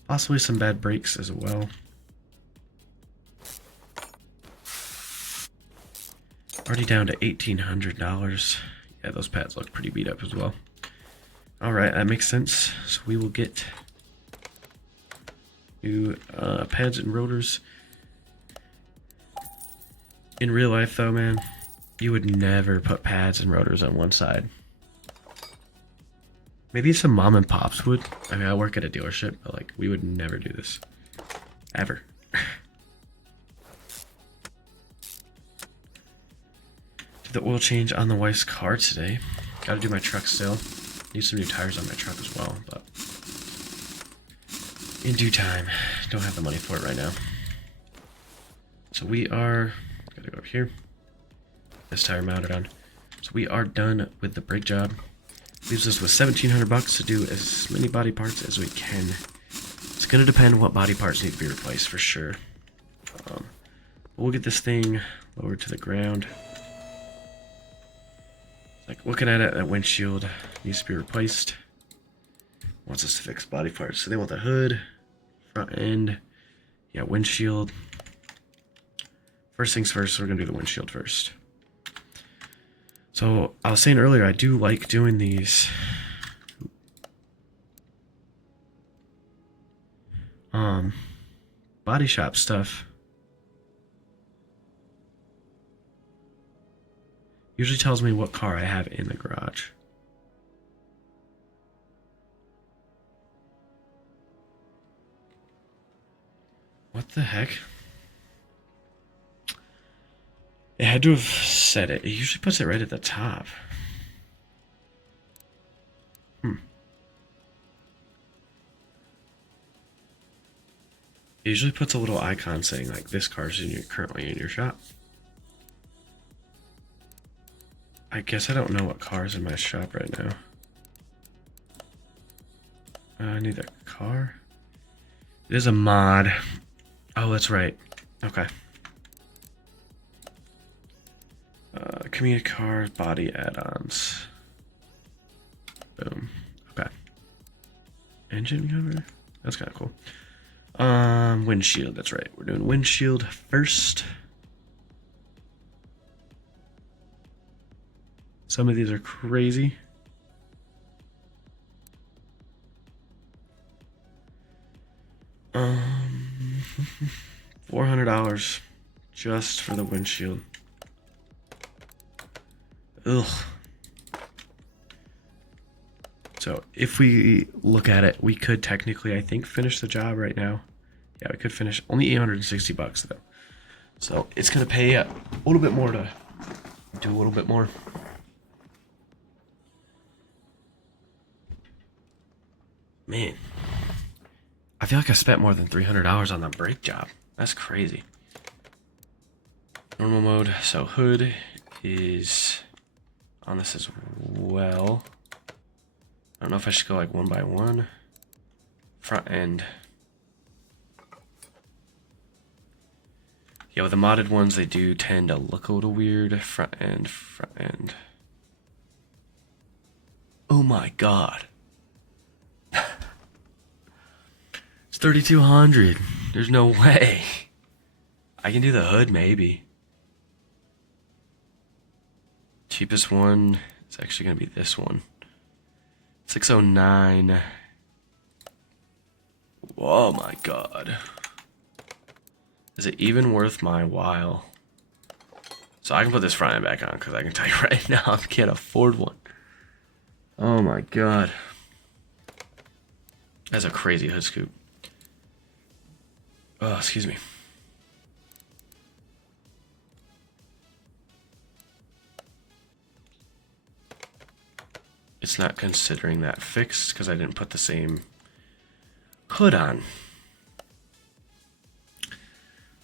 Possibly some bad brakes as well. Already down to $1,800. Yeah, those pads look pretty beat up as well. Alright, that makes sense. So we will get new pads and rotors. In real life though, man, you would never put pads and rotors on one side. Maybe some mom and pops would. I mean, I work at a dealership, but like, we would never do this. Ever. Did the oil change on the wife's car today. Gotta do my truck still. Need some new tires on my truck as well, but in due time. Don't have the money for it right now. So we are, gotta go over here. This tire mounted on. So we are done with the brake job. Leaves us with $1,700 to do as many body parts as we can. It's gonna depend what body parts need to be replaced for sure. We'll get this thing lowered to the ground. Like looking at it, that windshield needs to be replaced. Wants us to fix body parts. So they want the hood, front end, yeah, windshield. First things first, we're gonna do the windshield first. So I was saying earlier, I do like doing these body shop stuff. Usually tells me what car I have in the garage. What the heck? It had to have said it. It usually puts it right at the top. It usually puts a little icon saying like this car's currently in your shop. I guess I don't know what car's in my shop right now. I need a car. It is a mod. Oh, that's right. Okay. Community cars, body add-ons. Boom. Okay. Engine cover? That's kind of cool. Windshield, that's right. We're doing windshield first. Some of these are crazy. $400 just for the windshield. Ugh. So if we look at it, we could technically, I think, finish the job right now. Yeah, we could finish. Only $860 though. So it's gonna pay a little bit more to do a little bit more. Man, I feel like I spent more than $300 on the brake job. That's crazy. Normal mode. So hood is on this as well. I don't know if I should go like one by one. Front end. Yeah, with the modded ones, they do tend to look a little weird. Front end, front end. Oh my god. It's $3,200. There's no way. I can do the hood maybe. Cheapest one is actually going to be this one. 609. Oh my god. Is it even worth my while? So I can put this front end back on because I can tell you right now I can't afford one. Oh my god. That's a crazy hood scoop. Oh, excuse me. it's not considering that fixed because I didn't put the same hood on.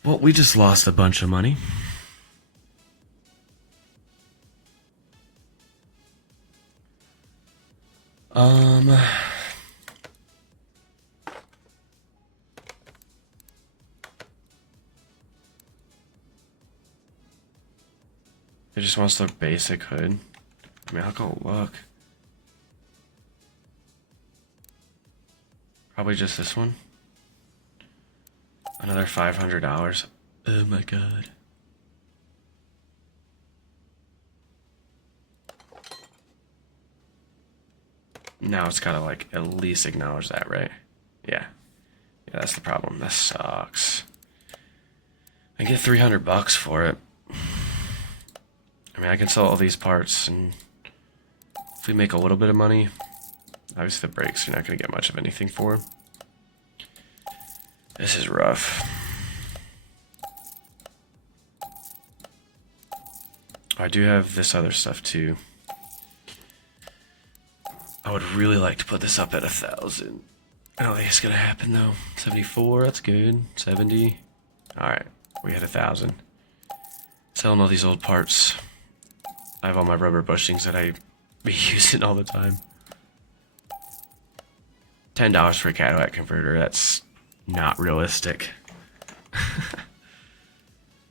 Well, we just lost a bunch of money. It just wants the basic hood. I mean, I'll go look. Probably just this one. Another $500. Oh my god. Now it's gotta like at least acknowledge that, right? Yeah. Yeah, that's the problem. That sucks. I get $300 for it. I mean, I can sell all these parts, and if we make a little bit of money, obviously the brakes, you're not going to get much of anything for. This is rough. I do have this other stuff too. I would really like to put this up at 1,000. I don't think it's going to happen though. 74, that's good. 70. Alright, we had 1,000. Selling all these old parts. I have all my rubber bushings that I be using all the time. $10 for a Cadillac converter, that's not realistic.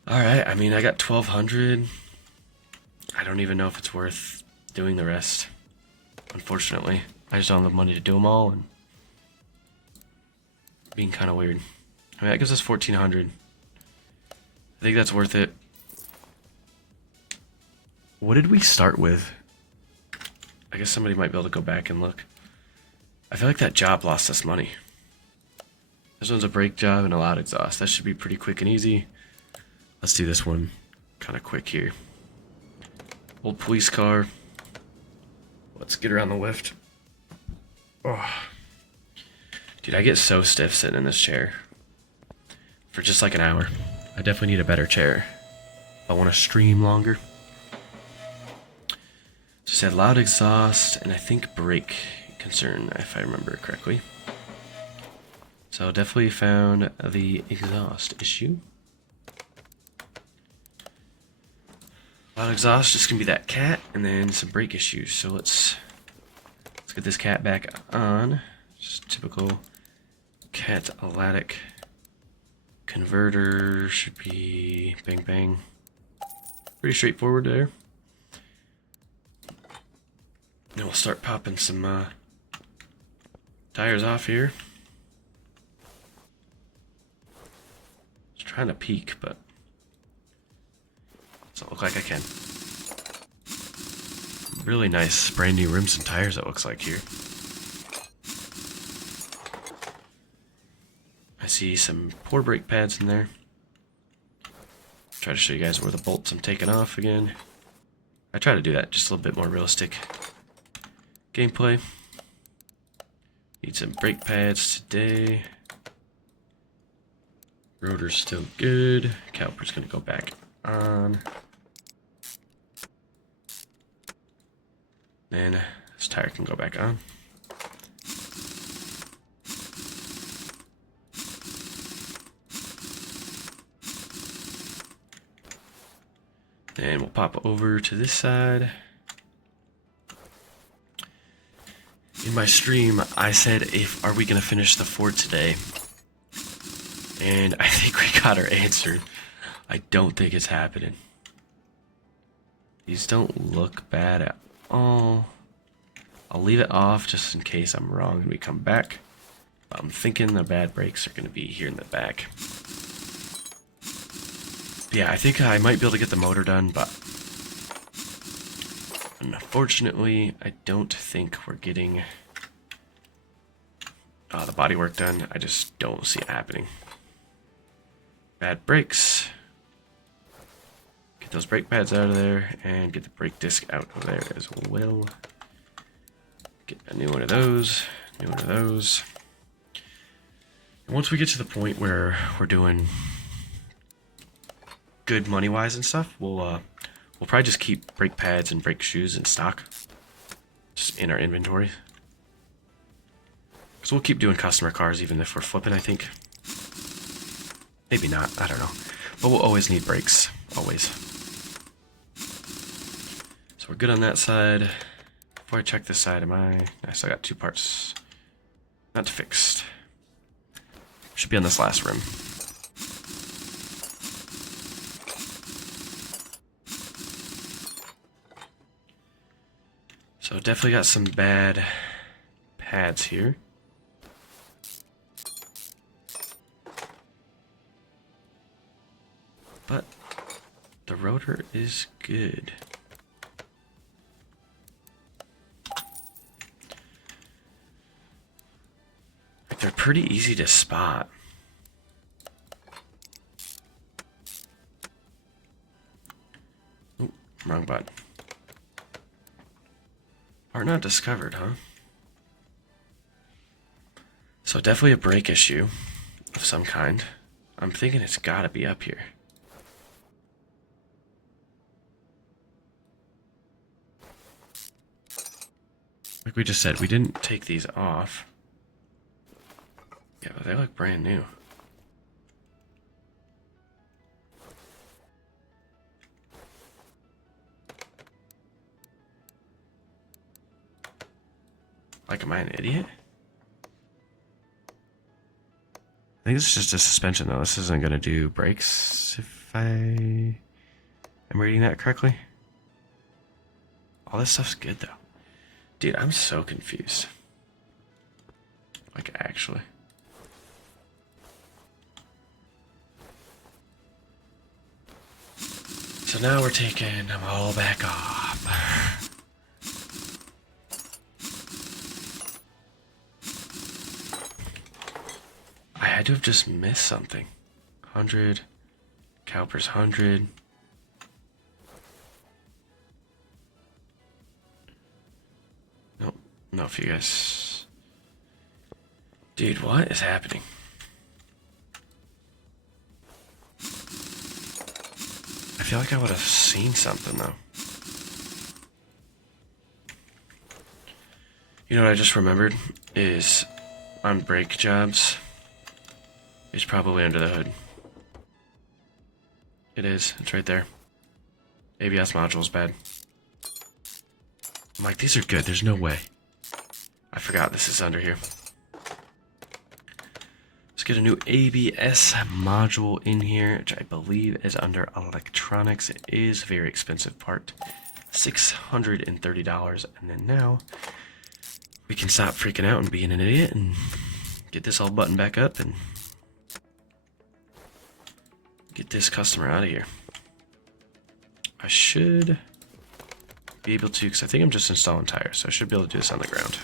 Alright, I mean, I got 1,200. I don't even know if it's worth doing the rest. Unfortunately, I just don't have the money to do them all, and being kind of weird. I mean, that gives us 1,400. I think that's worth it. What did we start with? I guess somebody might be able to go back and look. I feel like that job lost us money. This one's a brake job and a loud exhaust. That should be pretty quick and easy. Let's do this one kind of quick here. Old police car. Let's get around the lift. Oh. Dude, I get so stiff sitting in this chair for just like an hour. I definitely need a better chair if I want to stream longer. So it said loud exhaust and I think brake concern, if I remember correctly. So definitely found the exhaust issue. Loud exhaust, just gonna be that cat, and then some brake issues. So let's get this cat back on. Just typical catalytic converter should be bang bang. Pretty straightforward there. Then we'll start popping some tires off here. Just trying to peek, but doesn't look like I can. Really nice brand new rims and tires, it looks like here. I see some poor brake pads in there. Try to show you guys where the bolts I'm taking off again. I try to do that, just a little bit more realistic gameplay. Need some brake pads today. Rotor's still good. Caliper's gonna go back on. Then this tire can go back on. Then we'll pop over to this side. In my stream, I said, are we gonna finish the Ford today? And I think we got our answer. I don't think it's happening. These don't look bad at all. I'll leave it off just in case I'm wrong and we come back. I'm thinking the bad brakes are going to be here in the back. Yeah, I think I might be able to get the motor done, but unfortunately, I don't think we're getting the body work done. I just don't see it happening. Bad brakes. Get those brake pads out of there and get the brake disc out of there as well. Get a new one of those, new one of those. And once we get to the point where we're doing good money-wise and stuff, we'll probably just keep brake pads and brake shoes in stock. Just just in our inventory. So we'll keep doing customer cars even if we're flipping, I think. Maybe not, I don't know. But we'll always need brakes, always. So we're good on that side. Before I check this side, I still got 2 parts not fixed. Should be on this last rim. So definitely got some bad pads here. But the rotor is good. Like, they're pretty easy to spot. Ooh, wrong button. Are not discovered, huh? So definitely a brake issue of some kind. I'm thinking it's gotta be up here. Like we just said, we didn't take these off. Yeah, but they look brand new. Like, am I an idiot? I think this is just a suspension, though. This isn't going to do brakes, if I am reading that correctly. All this stuff's good, though. Dude, I'm so confused. Like, actually. So now we're taking them all back off. I had to have just missed something. 100. Calipers 100. Nope. No, if you guys... Dude, what is happening? I feel like I would have seen something, though. You know what I just remembered? Is on brake jobs, it's probably under the hood. It is. It's right there. ABS module's bad. I'm like, these are good. There's no way. I forgot this is under here. Let's get a new ABS module in here, which I believe is under electronics. It is a very expensive part. $630. And then now we can stop freaking out and being an idiot and get this all buttoned back up and get this customer out of here. I should be able to, because I think I'm just installing tires, so I should be able to do this on the ground.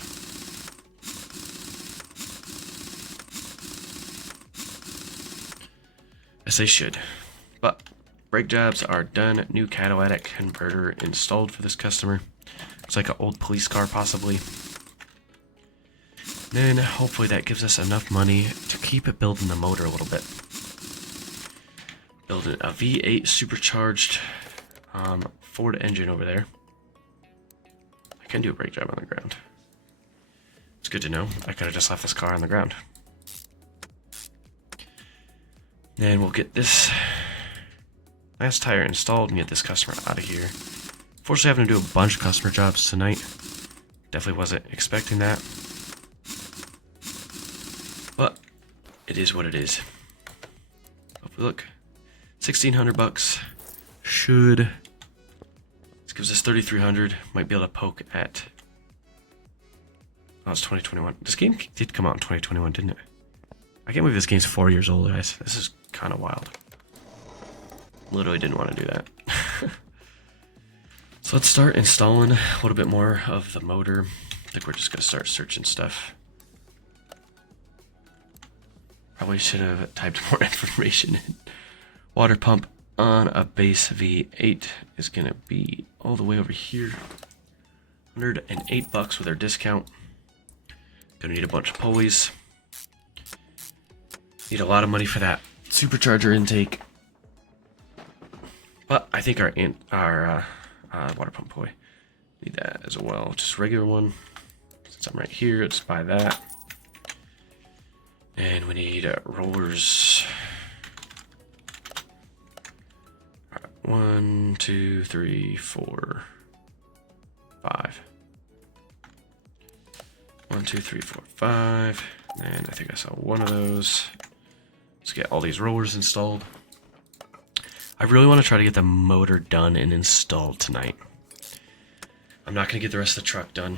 Yes, they should. But brake jobs are done. New catalytic converter installed for this customer. Looks like an old police car, possibly. Then hopefully that gives us enough money to keep it building the motor a little bit. Building a V8 supercharged Ford engine over there. I can do a brake job on the ground. It's good to know. I could have just left this car on the ground. Then we'll get this last tire installed and get this customer out of here. Fortunately, having to do a bunch of customer jobs tonight. Definitely wasn't expecting that. But it is what it is. Hopefully, look, $1,600 should. This gives us 3,300. Might be able to poke at. Oh, it's 2021. This game did come out in 2021, didn't it? I can't believe this game's 4 years old, guys. This is kind of wild. Literally didn't want to do that. So let's start installing a little bit more of the motor. I think we're just going to start searching stuff. Probably should have typed more information in. Water pump on a base V8 is going to be all the way over here. $108 with our discount. Gonna need a bunch of pulleys. Need a lot of money for that supercharger intake. But I think our water pump pulley Need that as well. Just regular one. Since I'm right here, let's buy that. And we need rollers. All right, 1, 2, 3, 4, 5. 1, 2, 3, 4, 5. And I think I saw one of those. Let's get all these rollers installed. I really want to try to get the motor done and installed tonight. I'm not going to get the rest of the truck done.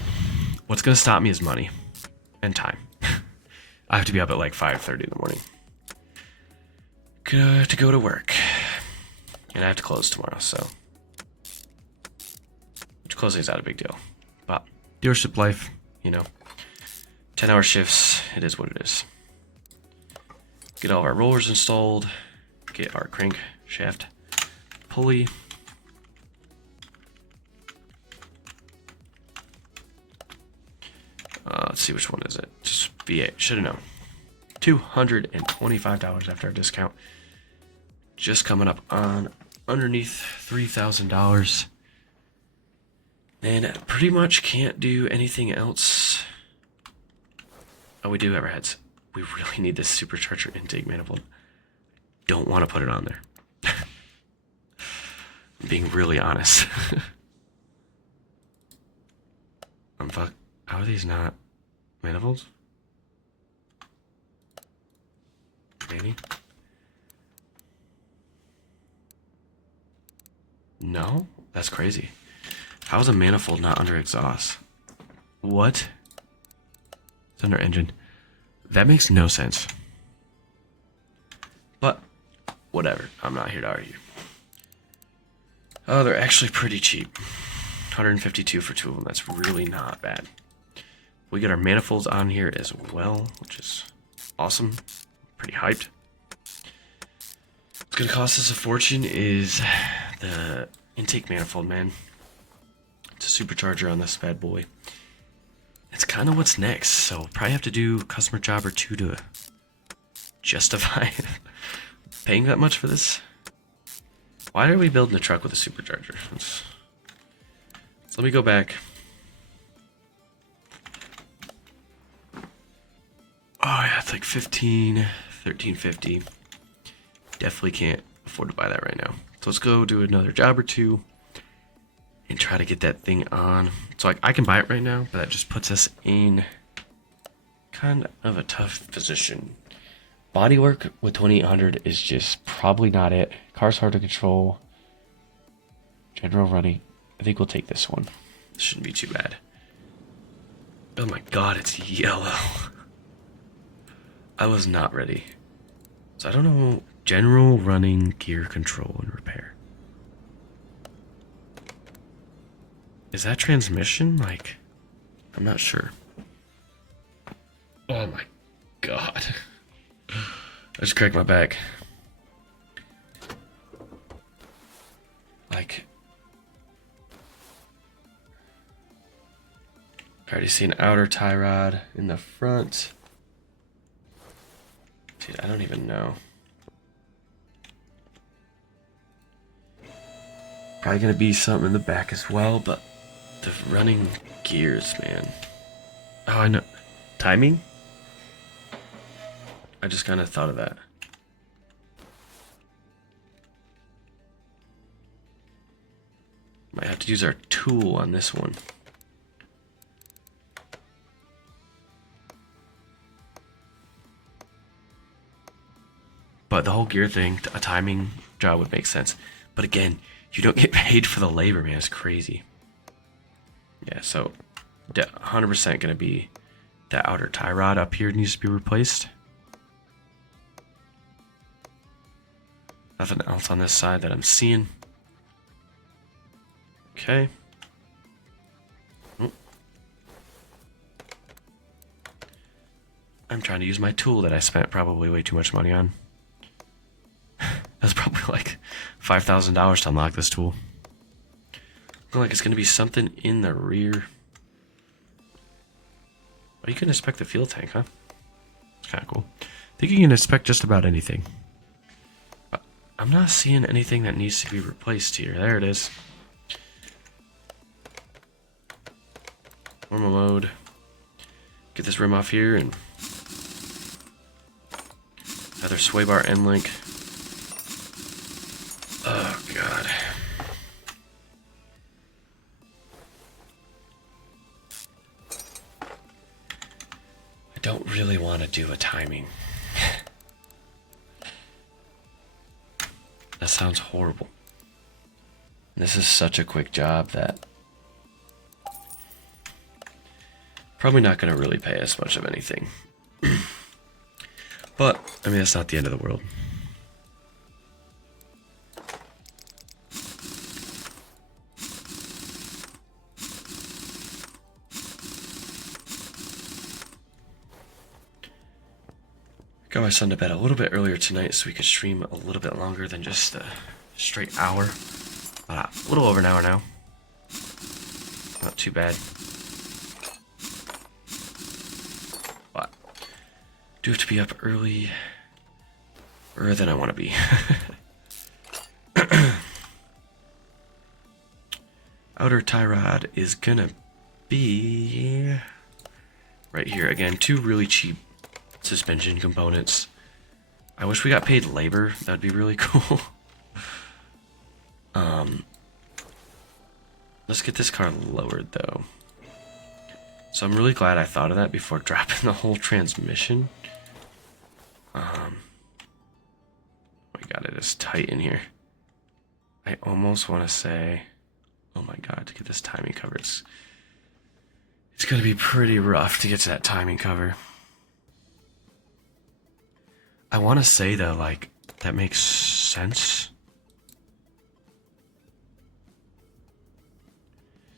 What's going to stop me is money and time. I have to be up at like 5:30 in the morning to go to work. And I have to close tomorrow, so. Which closing is not a big deal. But dealership life, you know. 10-hour shifts, it is what it is. Get all of our rollers installed. Get our crank shaft pulley. Let's see, which one is it? Just V8. Should have known. $225 after our discount. Just coming up on underneath $3,000. And pretty much can't do anything else. Oh, we do have our heads. We really need this supercharger intake manifold. Don't want to put it on there. I'm being really honest. How are these not manifolds? Maybe? No? That's crazy. How is a manifold not under exhaust? What? It's under engine. That makes no sense. But, whatever. I'm not here to argue. Oh, they're actually pretty cheap. 152 for 2 of them. That's really not bad. We get our manifolds on here as well, which is awesome. Pretty hyped. What's going to cost us a fortune is the intake manifold, man. It's a supercharger on this bad boy. It's kind of what's next, so probably have to do a customer job or two to justify paying that much for this. Why are we building a truck with a supercharger? So let me go back. Oh yeah, it's like $13.50. Definitely can't afford to buy that right now. So let's go do another job or two and try to get that thing on. So I can buy it right now, but that just puts us in kind of a tough position. Bodywork with 2800 is just probably not it. Car's hard to control. General running. I think we'll take this one. Shouldn't be too bad. Oh my god, it's yellow. I was not ready. So I don't know. General running, gear control, and repair. Is that transmission? Like, I'm not sure. Oh my god. I just cracked my back. Like, I already see an outer tie rod in the front. Dude, I don't even know. Probably gonna be something in the back as well, but the running gears, man. Oh, I know. Timing? I just kind of thought of that. Might have to use our tool on this one. But the whole gear thing, a timing job would make sense. But again, you don't get paid for the labor, man. It's crazy. Yeah, so 100% going to be that outer tie rod up here needs to be replaced. Nothing else on this side that I'm seeing. Okay. I'm trying to use my tool that I spent probably way too much money on. That's probably like $5,000 to unlock this tool. Looking like it's going to be something in the rear. Oh, you can inspect the fuel tank, huh? It's kind of cool. I think you can inspect just about anything. I'm not seeing anything that needs to be replaced here. There it is. Normal mode. Get this rim off here and another sway bar end link. Oh god. I don't really want to do a timing. That sounds horrible. This is such a quick job that probably not going to really pay us much of anything. But, I mean, that's not the end of the world. Got my son to bed a little bit earlier tonight so we could stream a little bit longer than just a straight hour. A little over an hour now. Not too bad. But do have to be up earlier than I want to be. Outer tie rod is gonna be right here. Again, 2 really cheap suspension components. I wish we got paid labor. That'd be really cool. Let's get this car lowered though. So I'm really glad I thought of that before dropping the whole transmission. Oh my god, it is tight in here. I almost want to say, oh my god, to get this timing cover, it's gonna be pretty rough to get to that timing cover. I want to say though, like, that makes sense.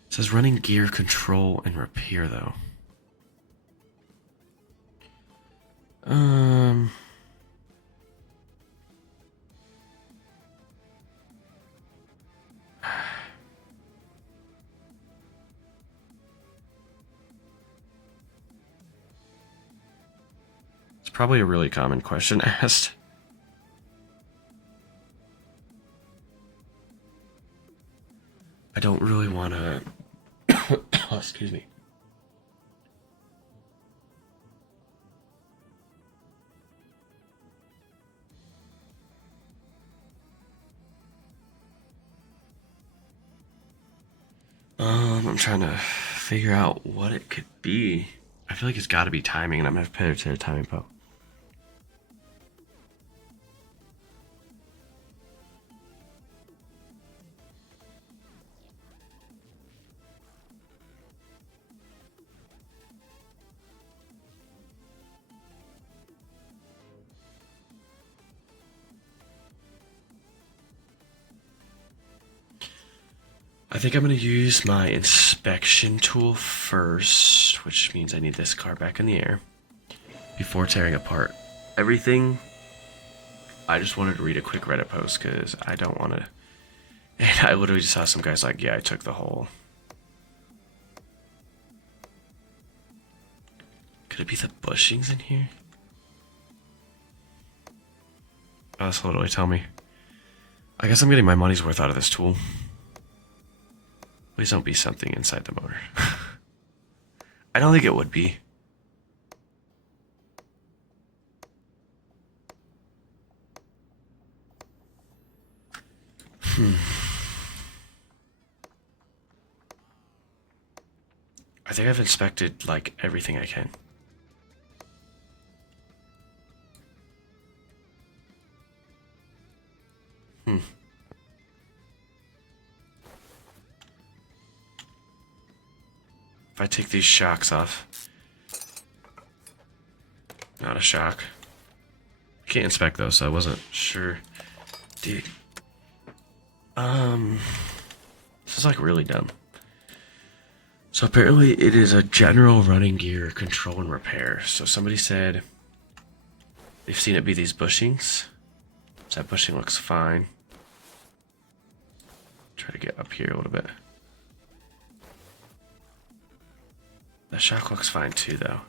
It says running gear control and repair though. It's probably a really common question asked. I don't really want to. Oh, excuse me. I'm trying to figure out what it could be. I feel like it's got to be timing, and I'm gonna have to pay it to a timing po. I think I'm going to use my inspection tool first, which means I need this car back in the air before tearing apart everything. I just wanted to read a quick Reddit post because I don't want to. And I literally just saw some guys like, yeah, I took the whole. Could it be the bushings in here? Oh, this will literally tell me. I guess I'm getting my money's worth out of this tool. Please don't be something inside the motor. I don't think it would be. I think I've inspected, like, everything I can. If I take these shocks off. Not a shock. I can't inspect those, so I wasn't sure. Dude. This is like really dumb. So apparently it is a general running gear control and repair. So somebody said they've seen it be these bushings. So that bushing looks fine. Try to get up here a little bit. The shock looks fine too, though.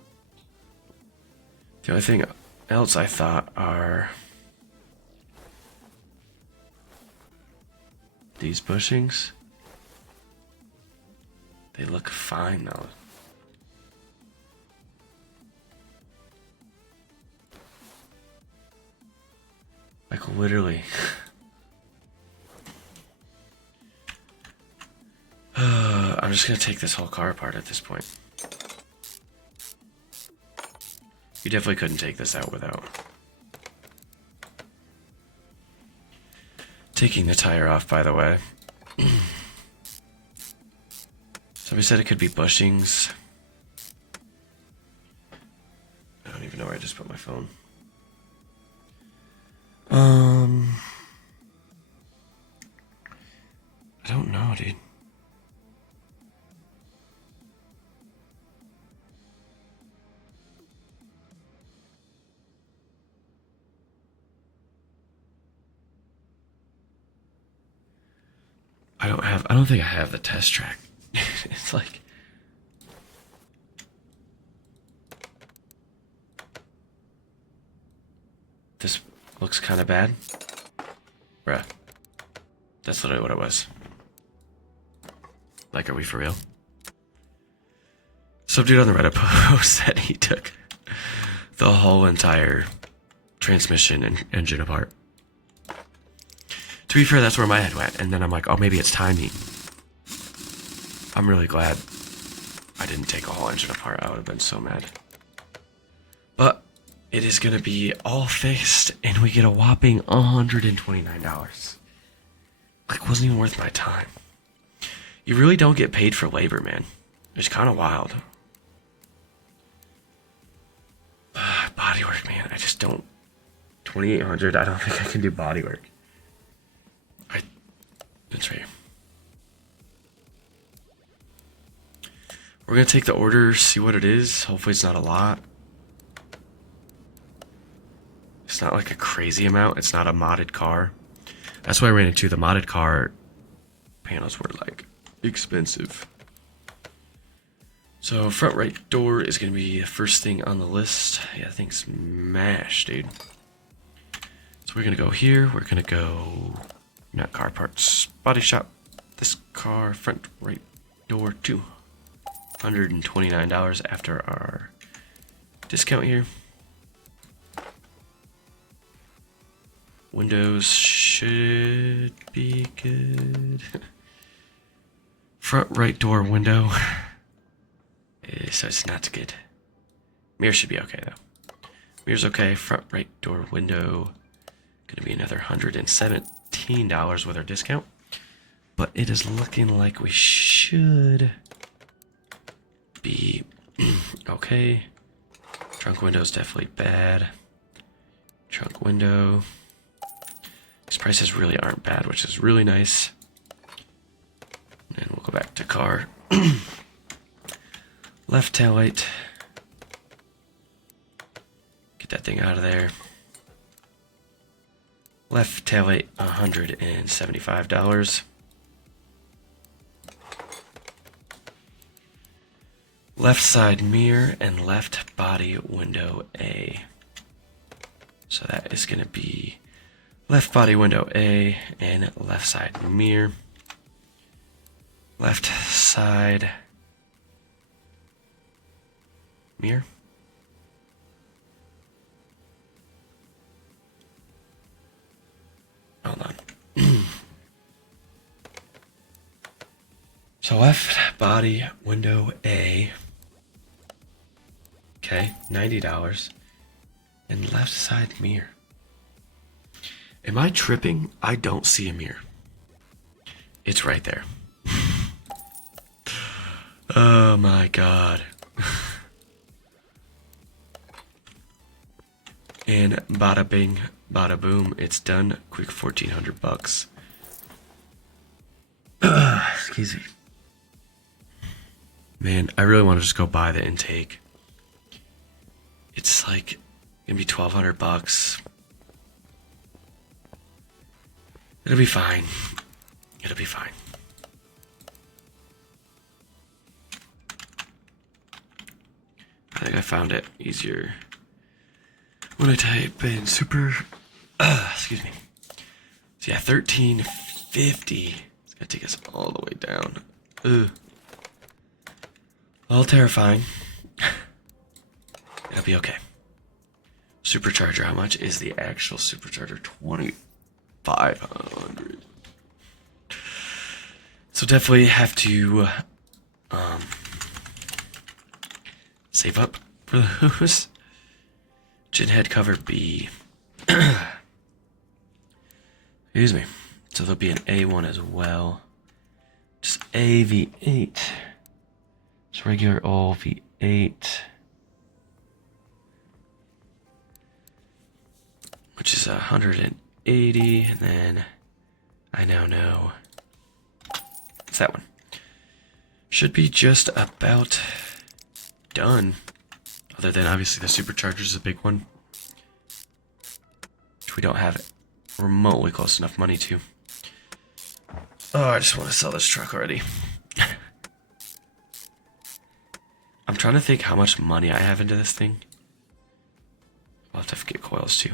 The only thing else I thought are these bushings. They look fine though. Like literally. I'm just gonna take this whole car apart at this point. You definitely couldn't take this out without taking the tire off, by the way. Somebody said it could be bushings. I don't even know where I just put my phone. I don't know, dude. I don't think I have the test track. It's like, this looks kind of bad. Bruh. That's literally what it was. Like, are we for real? Some dude on the Reddit post said he took the whole entire transmission and engine apart. To be fair, that's where my head went. And then I'm like, oh, maybe it's timing. I'm really glad I didn't take a whole engine apart. I would have been so mad. But it is going to be all fixed, and we get a whopping $129. Like, wasn't even worth my time. You really don't get paid for labor, man. It's kind of wild. Bodywork, man. I just don't. 2,800. I don't think I can do bodywork. It's right here. We're gonna take the order, see what it is. Hopefully it's not a lot. It's not like a crazy amount. It's not a modded car. That's why I ran into the modded car panels were like expensive. So front right door is gonna be the first thing on the list. Yeah, I think smash, dude. So we're gonna go here. We're gonna go. Not car parts. Body shop. This car, front right door, $229 after our discount here. Windows should be good. Front right door window. So it's not good. Mirror should be okay though. Mirror's okay. Front right door window. Gonna be another $117 with our discount. But it is looking like we should be okay. Trunk window is definitely bad. Trunk window. These prices really aren't bad, which is really nice. And then we'll go back to car. Left taillight. Get that thing out of there. Left taillight, $175. Left side mirror and left body window A. So that is going to be left body window A and left side mirror. Left side mirror. Hold on. So left body window A. Okay, $90. And left side mirror. Am I tripping? I don't see a mirror. It's right there. Oh my god. And bada bing, bada boom, it's done. Quick $1,400. Excuse me. Man, I really want to just go buy the intake. It's like gonna be $1,200. It'll be fine. It'll be fine. I think I found it easier when I type in super. Excuse me. So yeah, 1350. It's gonna take us all the way down. Ugh. All terrifying. It'll be okay. supercharger. How much is the actual supercharger? 2,500. So definitely have to save up for those. Gin head cover B. Excuse me. So there'll be an A1 as well. Just AV8. Just regular old V8. Which is 180, and then I now know it's that one. Should be just about done. Other than obviously the supercharger is a big one, which we don't have remotely close enough money to. Oh, I just want to sell this truck already. I'm trying to think how much money I have into this thing. I'll have to get coils too.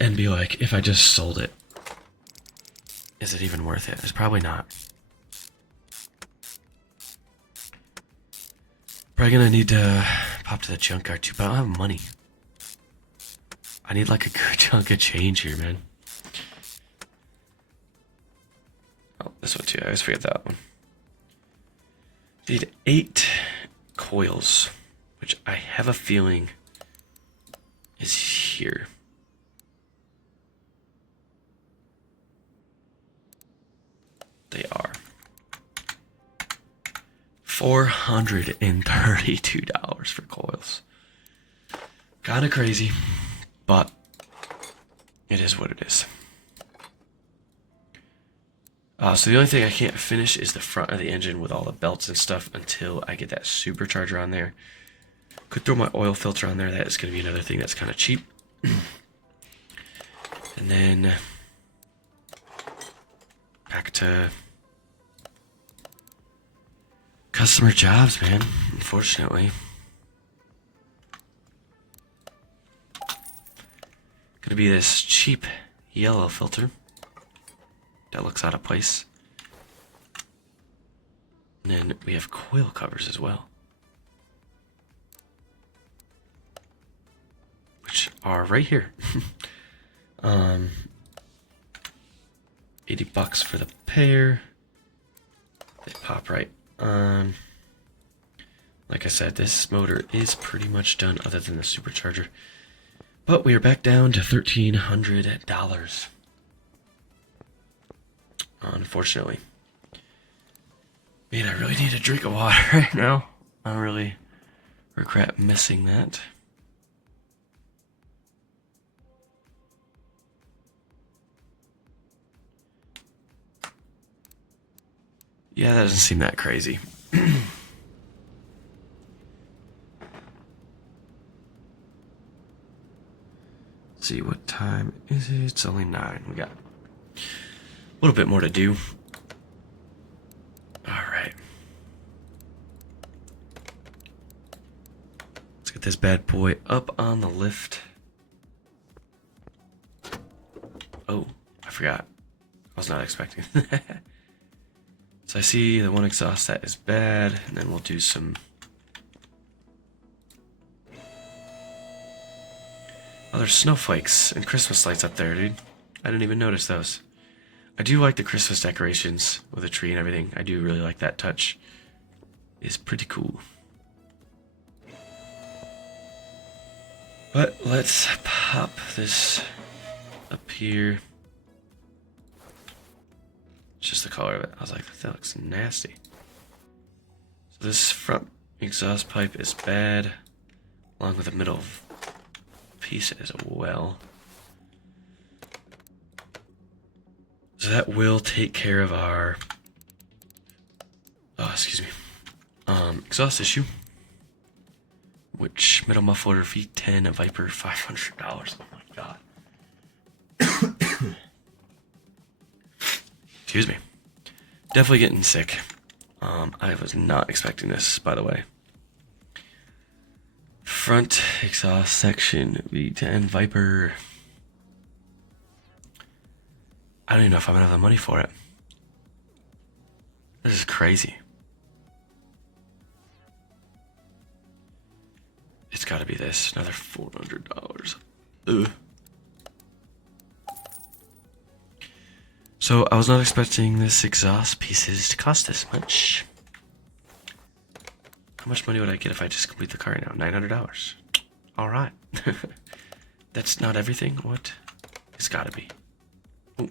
And be like, if I just sold it, is it even worth it? It's probably not. Probably gonna need to pop to the junkyard too, but I don't have money. I need like a good chunk of change here, man. Oh, this one too. I always forget that one. Need 8 coils, which I have a feeling is here. They are. $432 for coils. Kinda crazy, but it is what it is. So the only thing I can't finish is the front of the engine with all the belts and stuff until I get that supercharger on there. Could throw my oil filter on there. That is going to be another thing that's kind of cheap. And then back to customer jobs, man, unfortunately. Gonna be this cheap yellow filter. That looks out of place. And then we have coil covers as well, which are right here. $80 for the pair. They pop right on. Like I said, this motor is pretty much done other than the supercharger. But we are back down to $1,300. Unfortunately. Man, I really need a drink of water right now. I don't really regret missing that. Yeah, that doesn't seem that crazy. Let's see, what time is it? It's only 9. We got a little bit more to do. Alright. Let's get this bad boy up on the lift. Oh, I forgot. I was not expecting that. So I see the one exhaust that is bad, and then we'll do some... Oh, there's snowflakes and Christmas lights up there, dude. I didn't even notice those. I do like the Christmas decorations with a tree and everything. I do really like that touch. It's pretty cool. But let's pop this up here. It's just the color of it. I was like, that looks nasty. So this front exhaust pipe is bad, along with the middle piece as well. So that will take care of our exhaust issue. Which middle muffler V10 Viper $500. Oh my god. Excuse me. Definitely getting sick. I was not expecting this, by the way. Front exhaust section V10 Viper. I don't even know if I'm gonna have the money for it. This is crazy. It's got to be this. Another $400. Ugh. So I was not expecting this exhaust pieces to cost this much. How much money would I get if I just complete the car now? $900. All right. That's not everything. What? It's got to be. Ooh.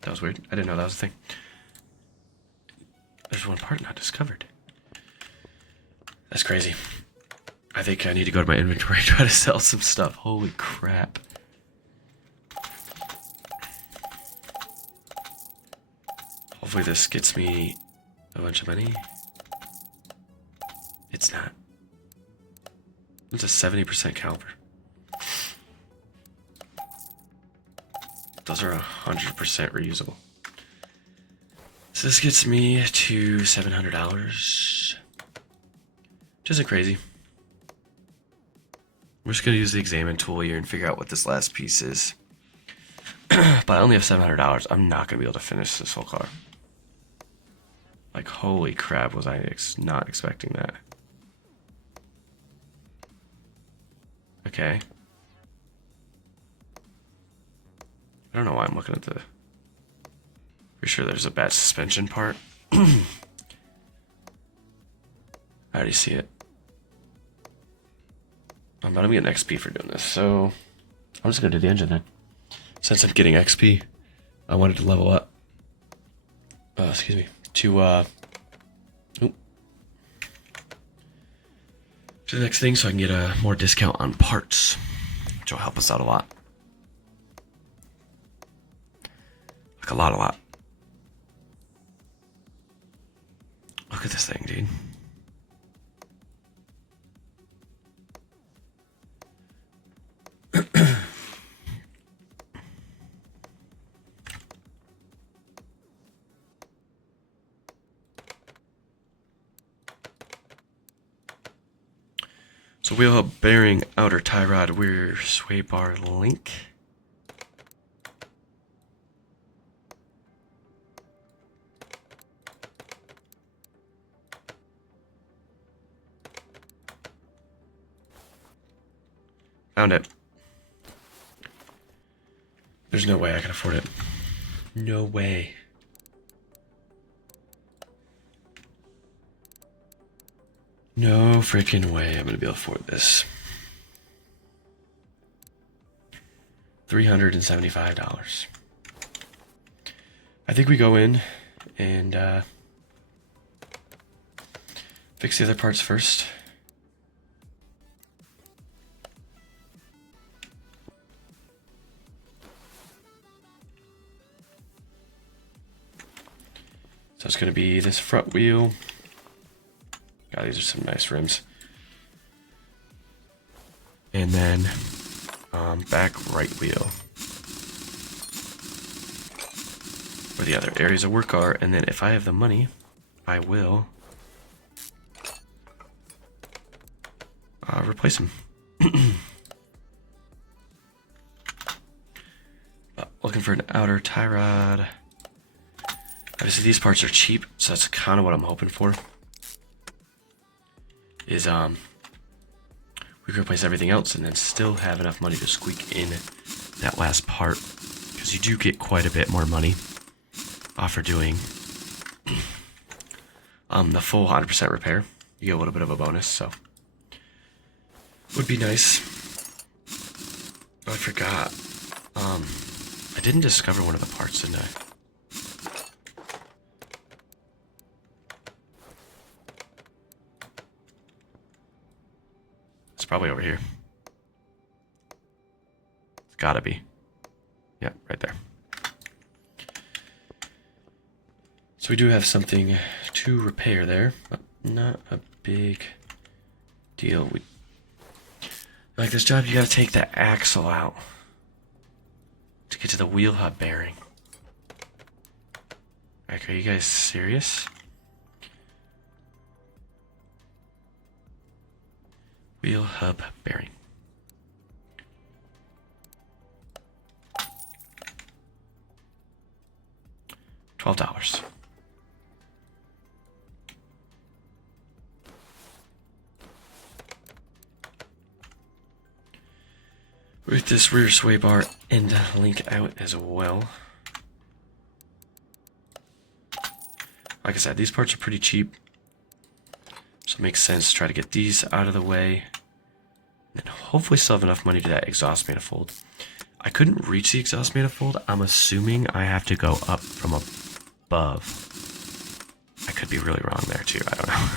That was weird. I didn't know that was a thing. There's one part not discovered. That's crazy. I think I need to go to my inventory and try to sell some stuff. Holy crap. Hopefully this gets me a bunch of money. It's not. It's a 70% caliber. Those are 100% reusable. So this gets me to $700. Which isn't crazy. We're just gonna use the examine tool here and figure out what this last piece is. But I only have $700. I'm not gonna be able to finish this whole car. Like, holy crap, was I not expecting that. Okay. I don't know why I'm looking at the... Pretty sure there's a bad suspension part. I already see it. I'm about to get an XP for doing this, so... I'm just gonna do the engine then. Since I'm getting XP, I wanted to level up. Excuse me. To the next thing so I can get a more discount on parts, which will help us out a lot. Like a lot. Look at this thing, dude. So wheel hub bearing, outer tie rod, rear sway bar link. Found it. There's no way I can afford it. No way. No freaking way I'm gonna be able to afford this. $375. I think we go in and fix the other parts first. So it's gonna be this front wheel. God, these are some nice rims. And then back right wheel. Where the other areas of work are. And then if I have the money, I will replace them. Looking for an outer tie rod. Obviously these parts are cheap, so that's kind of what I'm hoping for. Is we can replace everything else and then still have enough money to squeak in that last part, because you do get quite a bit more money for doing the full 100% repair. You get a little bit of a bonus, so would be nice. Oh, I forgot. I didn't discover one of the parts, didn't I? It's probably over here. It's gotta be. Yeah, right there. So we do have something to repair there, but not a big deal. Like this job, you gotta take the axle out to get to the wheel hub bearing. Like, are you guys serious? Wheel hub bearing. $12. get this rear sway bar and link out as well. Like I said, these parts are pretty cheap, so it makes sense to try to get these out of the way. And hopefully still have enough money to do that exhaust manifold. I couldn't reach the exhaust manifold. I'm assuming I have to go up from above. I could be really wrong there too, I don't know.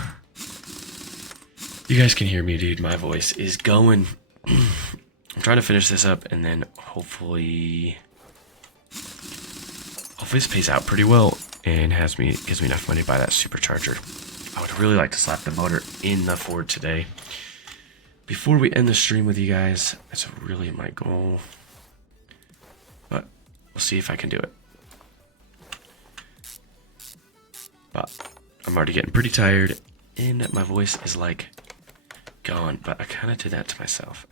You guys can hear me, dude. My voice is going. I'm trying to finish this up and then hopefully this pays out pretty well and gives me enough money to buy that supercharger. I would really like to slap the motor in the Ford today. Before we end the stream with you guys, that's really my goal. But we'll see if I can do it. But I'm already getting pretty tired and my voice is like gone, but I kind of did that to myself.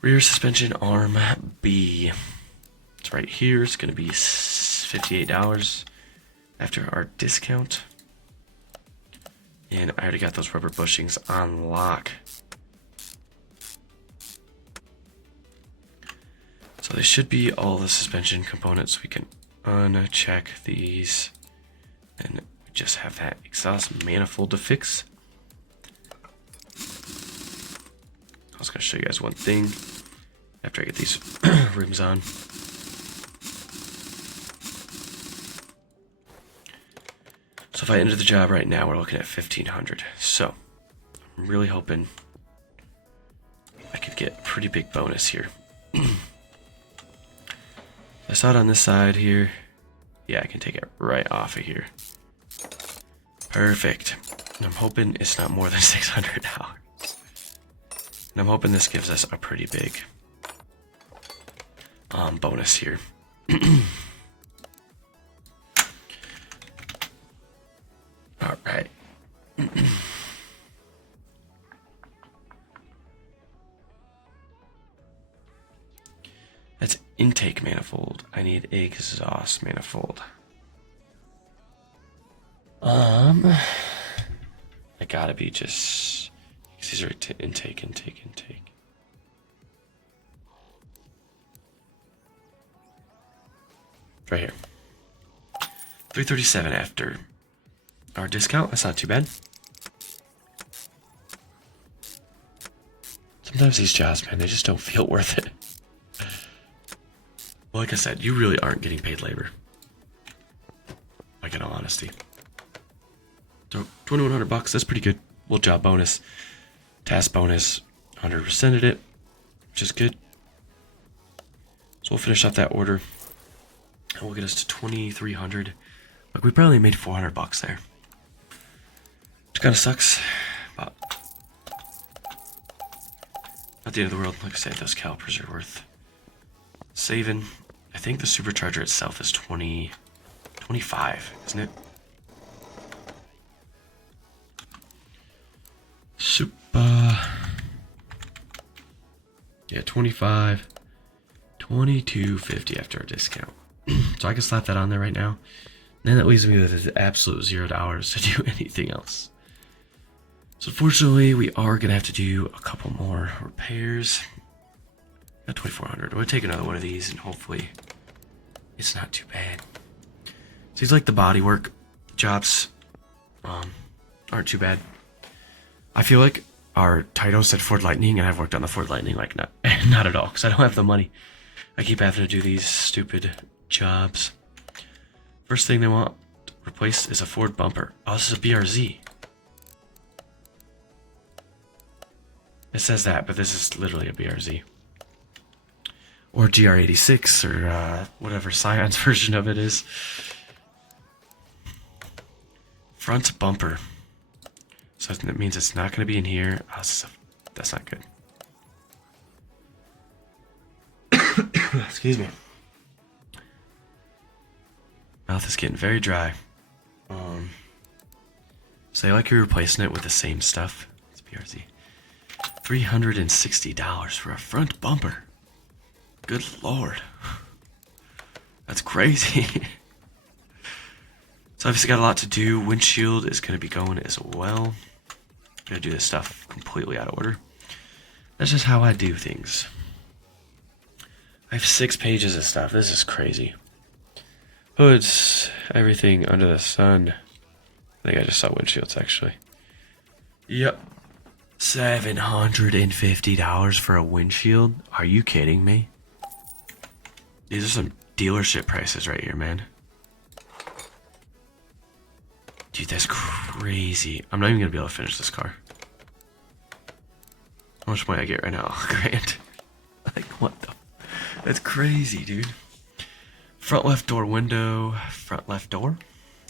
Rear suspension arm B. It's right here. It's going to be $58 after our discount. And I already got those rubber bushings on lock. So they should be all the suspension components. We can uncheck these and we just have that exhaust manifold to fix. I was going to show you guys one thing after I get these rims on. So if I enter the job right now, we're looking at $1,500. So I'm really hoping I could get a pretty big bonus here. I saw it on this side here. Yeah, I can take it right off of here. Perfect. And I'm hoping it's not more than $600. And I'm hoping this gives us a pretty big bonus here. All right. That's intake manifold. I need exhaust manifold. I gotta be just. These are intake. Right here. $337 after our discount. That's not too bad. Sometimes these jobs, man, they just don't feel worth it. Well, like I said, you really aren't getting paid labor. Like, in all honesty. So, $2,100, that's pretty good. Little job bonus. Task bonus, 100%ed it, which is good. So we'll finish up that order. And we'll get us to 2,300. Like, we probably made $400 there. Which kind of sucks, but not the end of the world. Like I said, those calipers are worth saving. I think the supercharger itself is 25, isn't it? Yeah, 25, 22.50 after a discount. So I can slap that on there right now. And then that leaves me with absolute $0 to do anything else. So unfortunately, we are gonna have to do a couple more repairs. Got 2,400. We'll take another one of these, and hopefully, it's not too bad. Seems like the bodywork jobs aren't too bad. I feel like our title said Ford Lightning, and I've worked on the Ford Lightning like not at all, because I don't have the money. I keep having to do these stupid jobs. First thing they want replaced is a Ford bumper. Oh, this is a BRZ. It says that, but this is literally a BRZ. Or GR86, or whatever Scion's version of it is. Front bumper. So that means it's not going to be in here. Oh, that's not good. Excuse me. Mouth is getting very dry. So I like you're replacing it with the same stuff. It's BRZ. $360 for a front bumper. Good lord. That's crazy. So obviously got a lot to do. Windshield is going to be going as well. I'm going to do this stuff completely out of order. That's just how I do things. I have 6 pages of stuff. This is crazy. Hoods, everything under the sun. I think I just saw windshields actually. Yep. $750 for a windshield? Are you kidding me? These are some dealership prices right here, man. Dude, that's crazy. I'm not even gonna be able to finish this car. How much money I get right now? $1,000. Like, what the? That's crazy, dude. Front left door window. Front left door.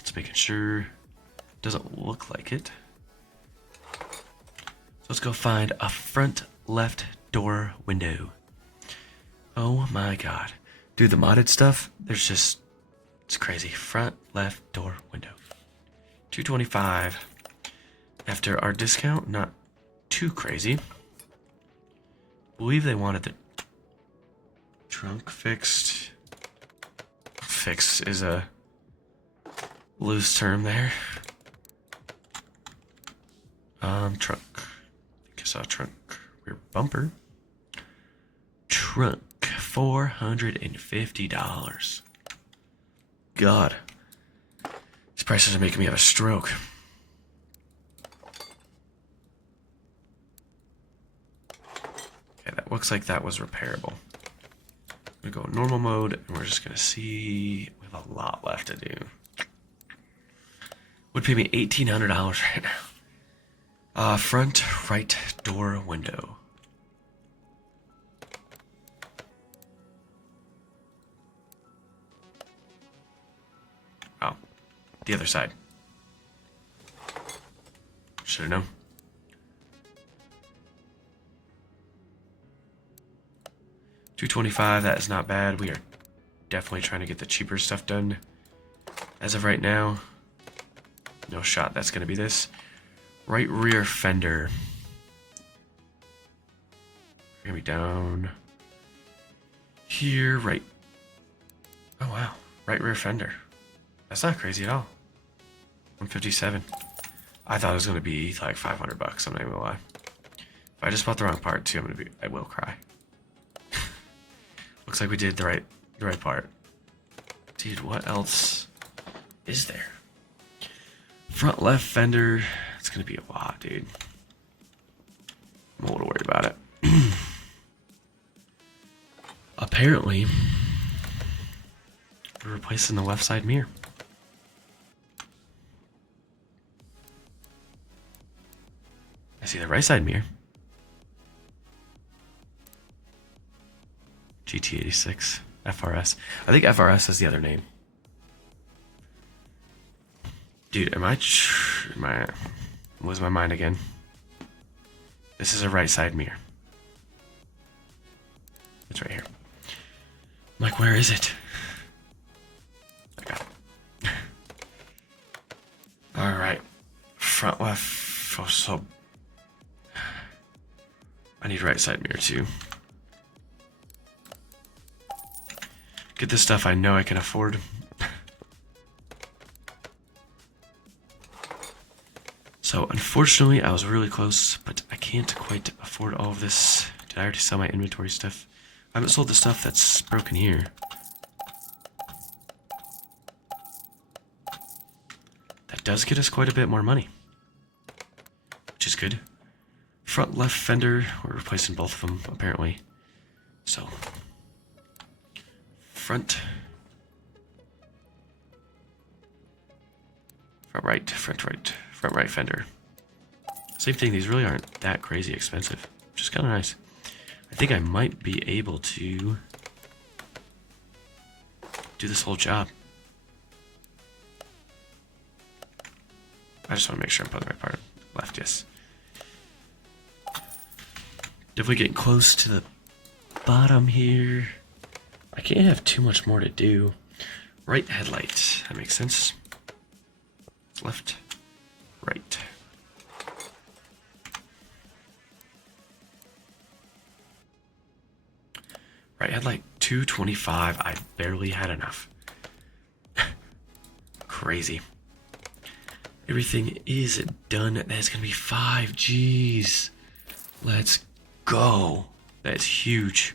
Just making sure. Doesn't look like it. So let's go find a front left door window. Oh my god. Dude, the modded stuff, there's just, it's crazy. Front left door window. $225. After our discount, not too crazy. I believe they wanted the trunk fixed. Fixed is a loose term there. Trunk. I think I saw trunk. Rear bumper. Trunk. $450. God. These prices are making me have a stroke. Okay, that looks like that was repairable. I'm gonna go normal mode, and we're just gonna see. We have a lot left to do. Would pay me $1,800 right now. Front right door window. Oh, the other side. Should have known. $225. That is not bad. We are definitely trying to get the cheaper stuff done. As of right now, no shot that's going to be this. Right rear fender. We're going to be down here, right. Oh, wow. Right rear fender. That's not crazy at all. $157. I thought it was going to be like $500. I'm not even going to lie. If I just bought the wrong part too, I will cry. Looks like we did the right part. Dude, what else is there? Front left fender. It's gonna be a lot, dude. I'm a little worried about it. Apparently, we're replacing the left side mirror. I see the right side mirror. GT86 FRS. I think FRS is the other name. Dude, am I losing my mind again? This is a right side mirror. It's right here. I'm like, where is it? I got it. All right, front left. So I need right side mirror too. Get this stuff I know I can afford. So unfortunately, I was really close, but I can't quite afford all of this. Did I already sell my inventory stuff? I haven't sold the stuff that's broken here. That does get us quite a bit more money, which is good. Front left fender, we're replacing both of them apparently. So front right fender. Same thing, these really aren't that crazy expensive, which is kind of nice. I think I might be able to do this whole job. I just want to make sure I'm putting the right part left, yes. Definitely getting close to the bottom here. I can't have too much more to do. Right headlight, that makes sense. It's left, right. Right headlight, $225. I barely had enough. Crazy. Everything is done. That's gonna be 5 G's. Let's go. That is huge.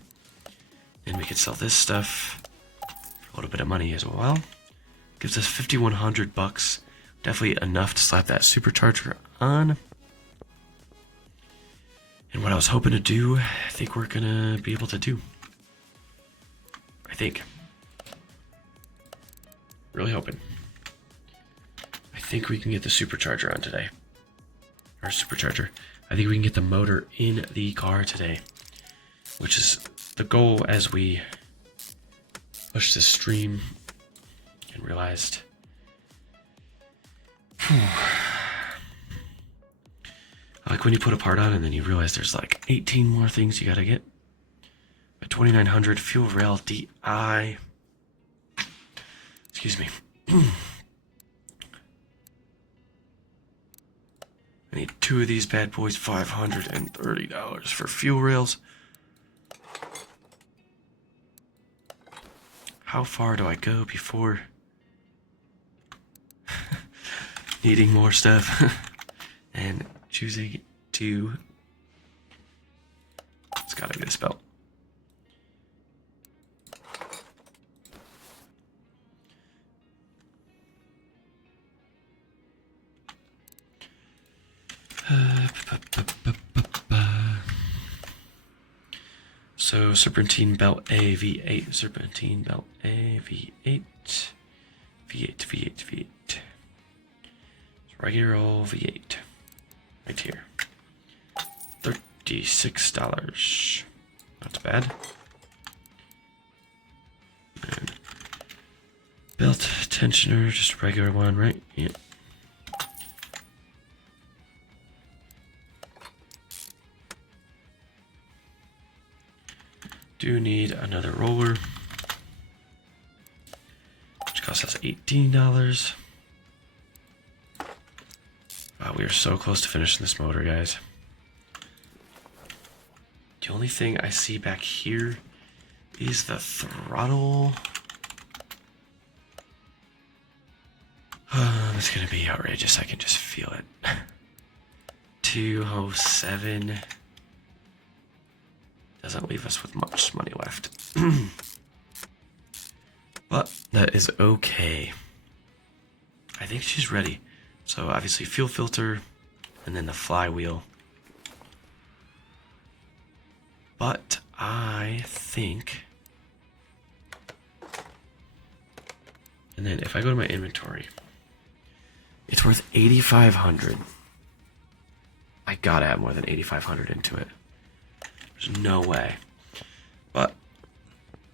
And we can sell this stuff for a little bit of money as well. Gives us 5,100 bucks. Definitely enough to slap that supercharger on. And what I was hoping to do, I think we're gonna be able to do. I think. Really hoping. I think we can get the supercharger on today. Our supercharger. I think we can get the motor in the car today, which is the goal as we push this stream and realized. Like when you put a part on and then you realize there's like 18 more things you gotta get. A 2900 fuel rail DI. Excuse me. I need 2 of these bad boys, $530 for fuel rails. How far do I go before needing more stuff and choosing to... It's gotta be this belt. So serpentine belt A V8, serpentine belt A V8, V8, V8, V8. Regular old V8, right here. $36. Not bad. And belt tensioner, just a regular one, right? Yeah. Do need another roller, which costs us $18. Wow, we are so close to finishing this motor, guys. The only thing I see back here is the throttle. It's gonna be outrageous. I can just feel it. 207. Doesn't leave us with much money left. But that is okay. I think she's ready. So obviously fuel filter and then the flywheel. But I think... And then if I go to my inventory, it's worth $8,500. I gotta have more than $8,500 into it. There's no way. But,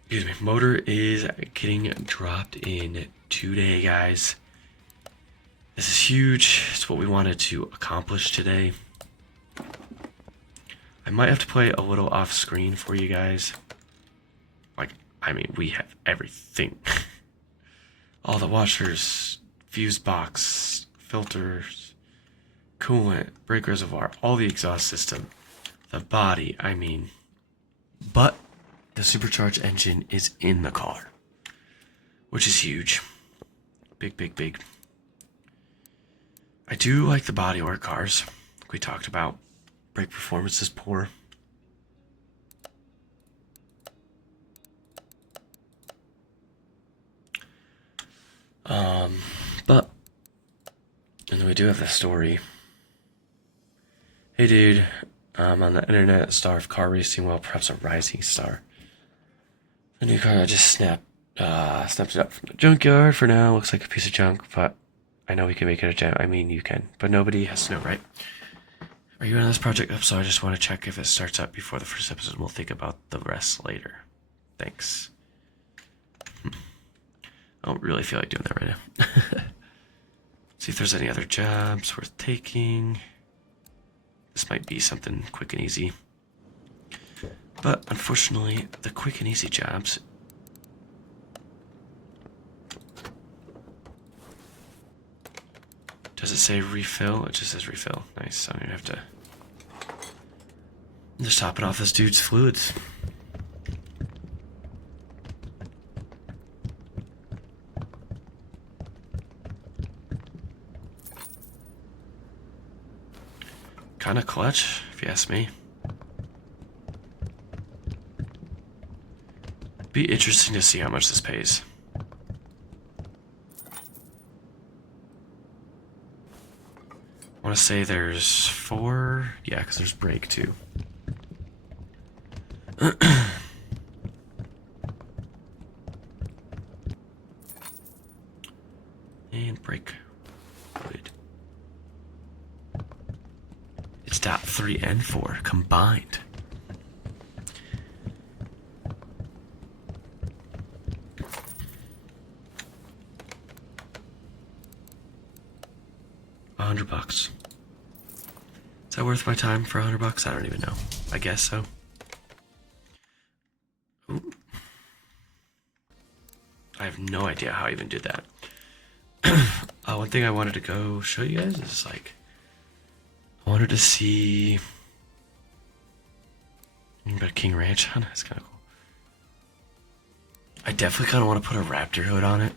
excuse me, motor is getting dropped in today, guys. This is huge. It's what we wanted to accomplish today. I might have to play a little off screen for you guys. Like, I mean, we have everything. All the washers, fuse box, filters, coolant, brake reservoir, all the exhaust system. The body, I mean, but the supercharged engine is in the car, which is huge. Big, big, big. I do like the bodywork cars, like we talked about. Brake performance is poor. But, and then we do have the story. Hey dude, I'm on the internet, a star of car racing, well, perhaps a rising star. The new car I just snapped it up from the junkyard. For now, looks like a piece of junk, but I know we can make it a gem. I mean, you can, but nobody has to know, right? Are you on this project up? So I just want to check if it starts up before the first episode. We'll think about the rest later. Thanks. I don't really feel like doing that right now. See if there's any other jobs worth taking. This might be something quick and easy. But unfortunately, the quick and easy jobs... Does it say refill? It just says refill. Nice. I don't even have to... I'm just topping off this dude's fluids. Kinda clutch, if you ask me. Be interesting to see how much this pays. I want to say there's 4. Yeah, because there's break too. And break. Good. It's dot 3 and 4 combined. $100. Is that worth my time for $100? I don't even know. I guess so. Ooh. I have no idea how I even did that. One thing I wanted to go show you guys is like, I wanted to see. But King Ranch on it. It's kind of cool. I definitely kind of want to put a raptor hood on it.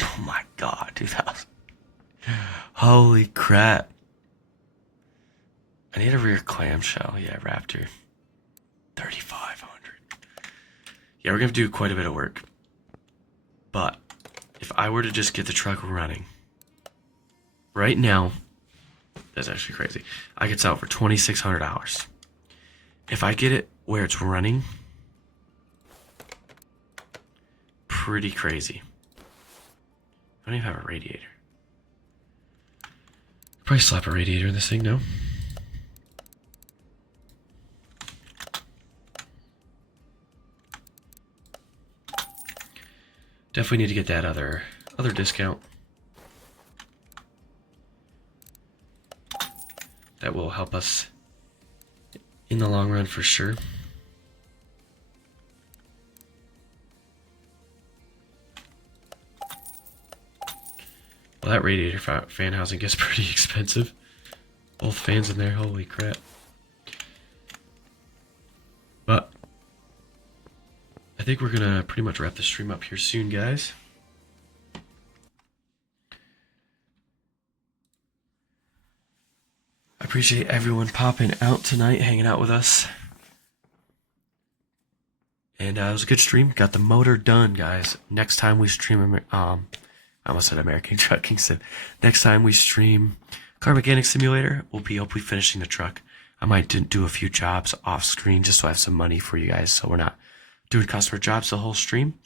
Oh my god, dude, that was... Holy crap. I need a rear clamshell. Yeah, Raptor. 3,500. Yeah, we're gonna do quite a bit of work. But if I were to just get the truck running right now, that's actually crazy. I could sell it for $2,600. If I get it where it's running, pretty crazy. I don't even have a radiator. Probably slap a radiator in this thing, no? Definitely need to get that other discount. That will help us in the long run for sure. Well, that radiator fan housing gets pretty expensive. Both fans in there, holy crap. But I think we're gonna pretty much wrap the stream up here soon, guys. I appreciate everyone popping out tonight, hanging out with us. And it was a good stream. Got the motor done, guys. Next time we stream, I almost said American Trucking Sim. Next time we stream Car Mechanic Simulator, we'll be hopefully finishing the truck. I might do a few jobs off screen just so I have some money for you guys, so we're not doing customer jobs the whole stream.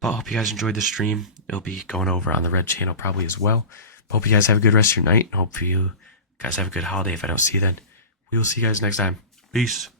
But I hope you guys enjoyed the stream. It'll be going over on the Red channel probably as well. Hope you guys have a good rest of your night. Hope you guys have a good holiday if I don't see you then. We will see you guys next time. Peace.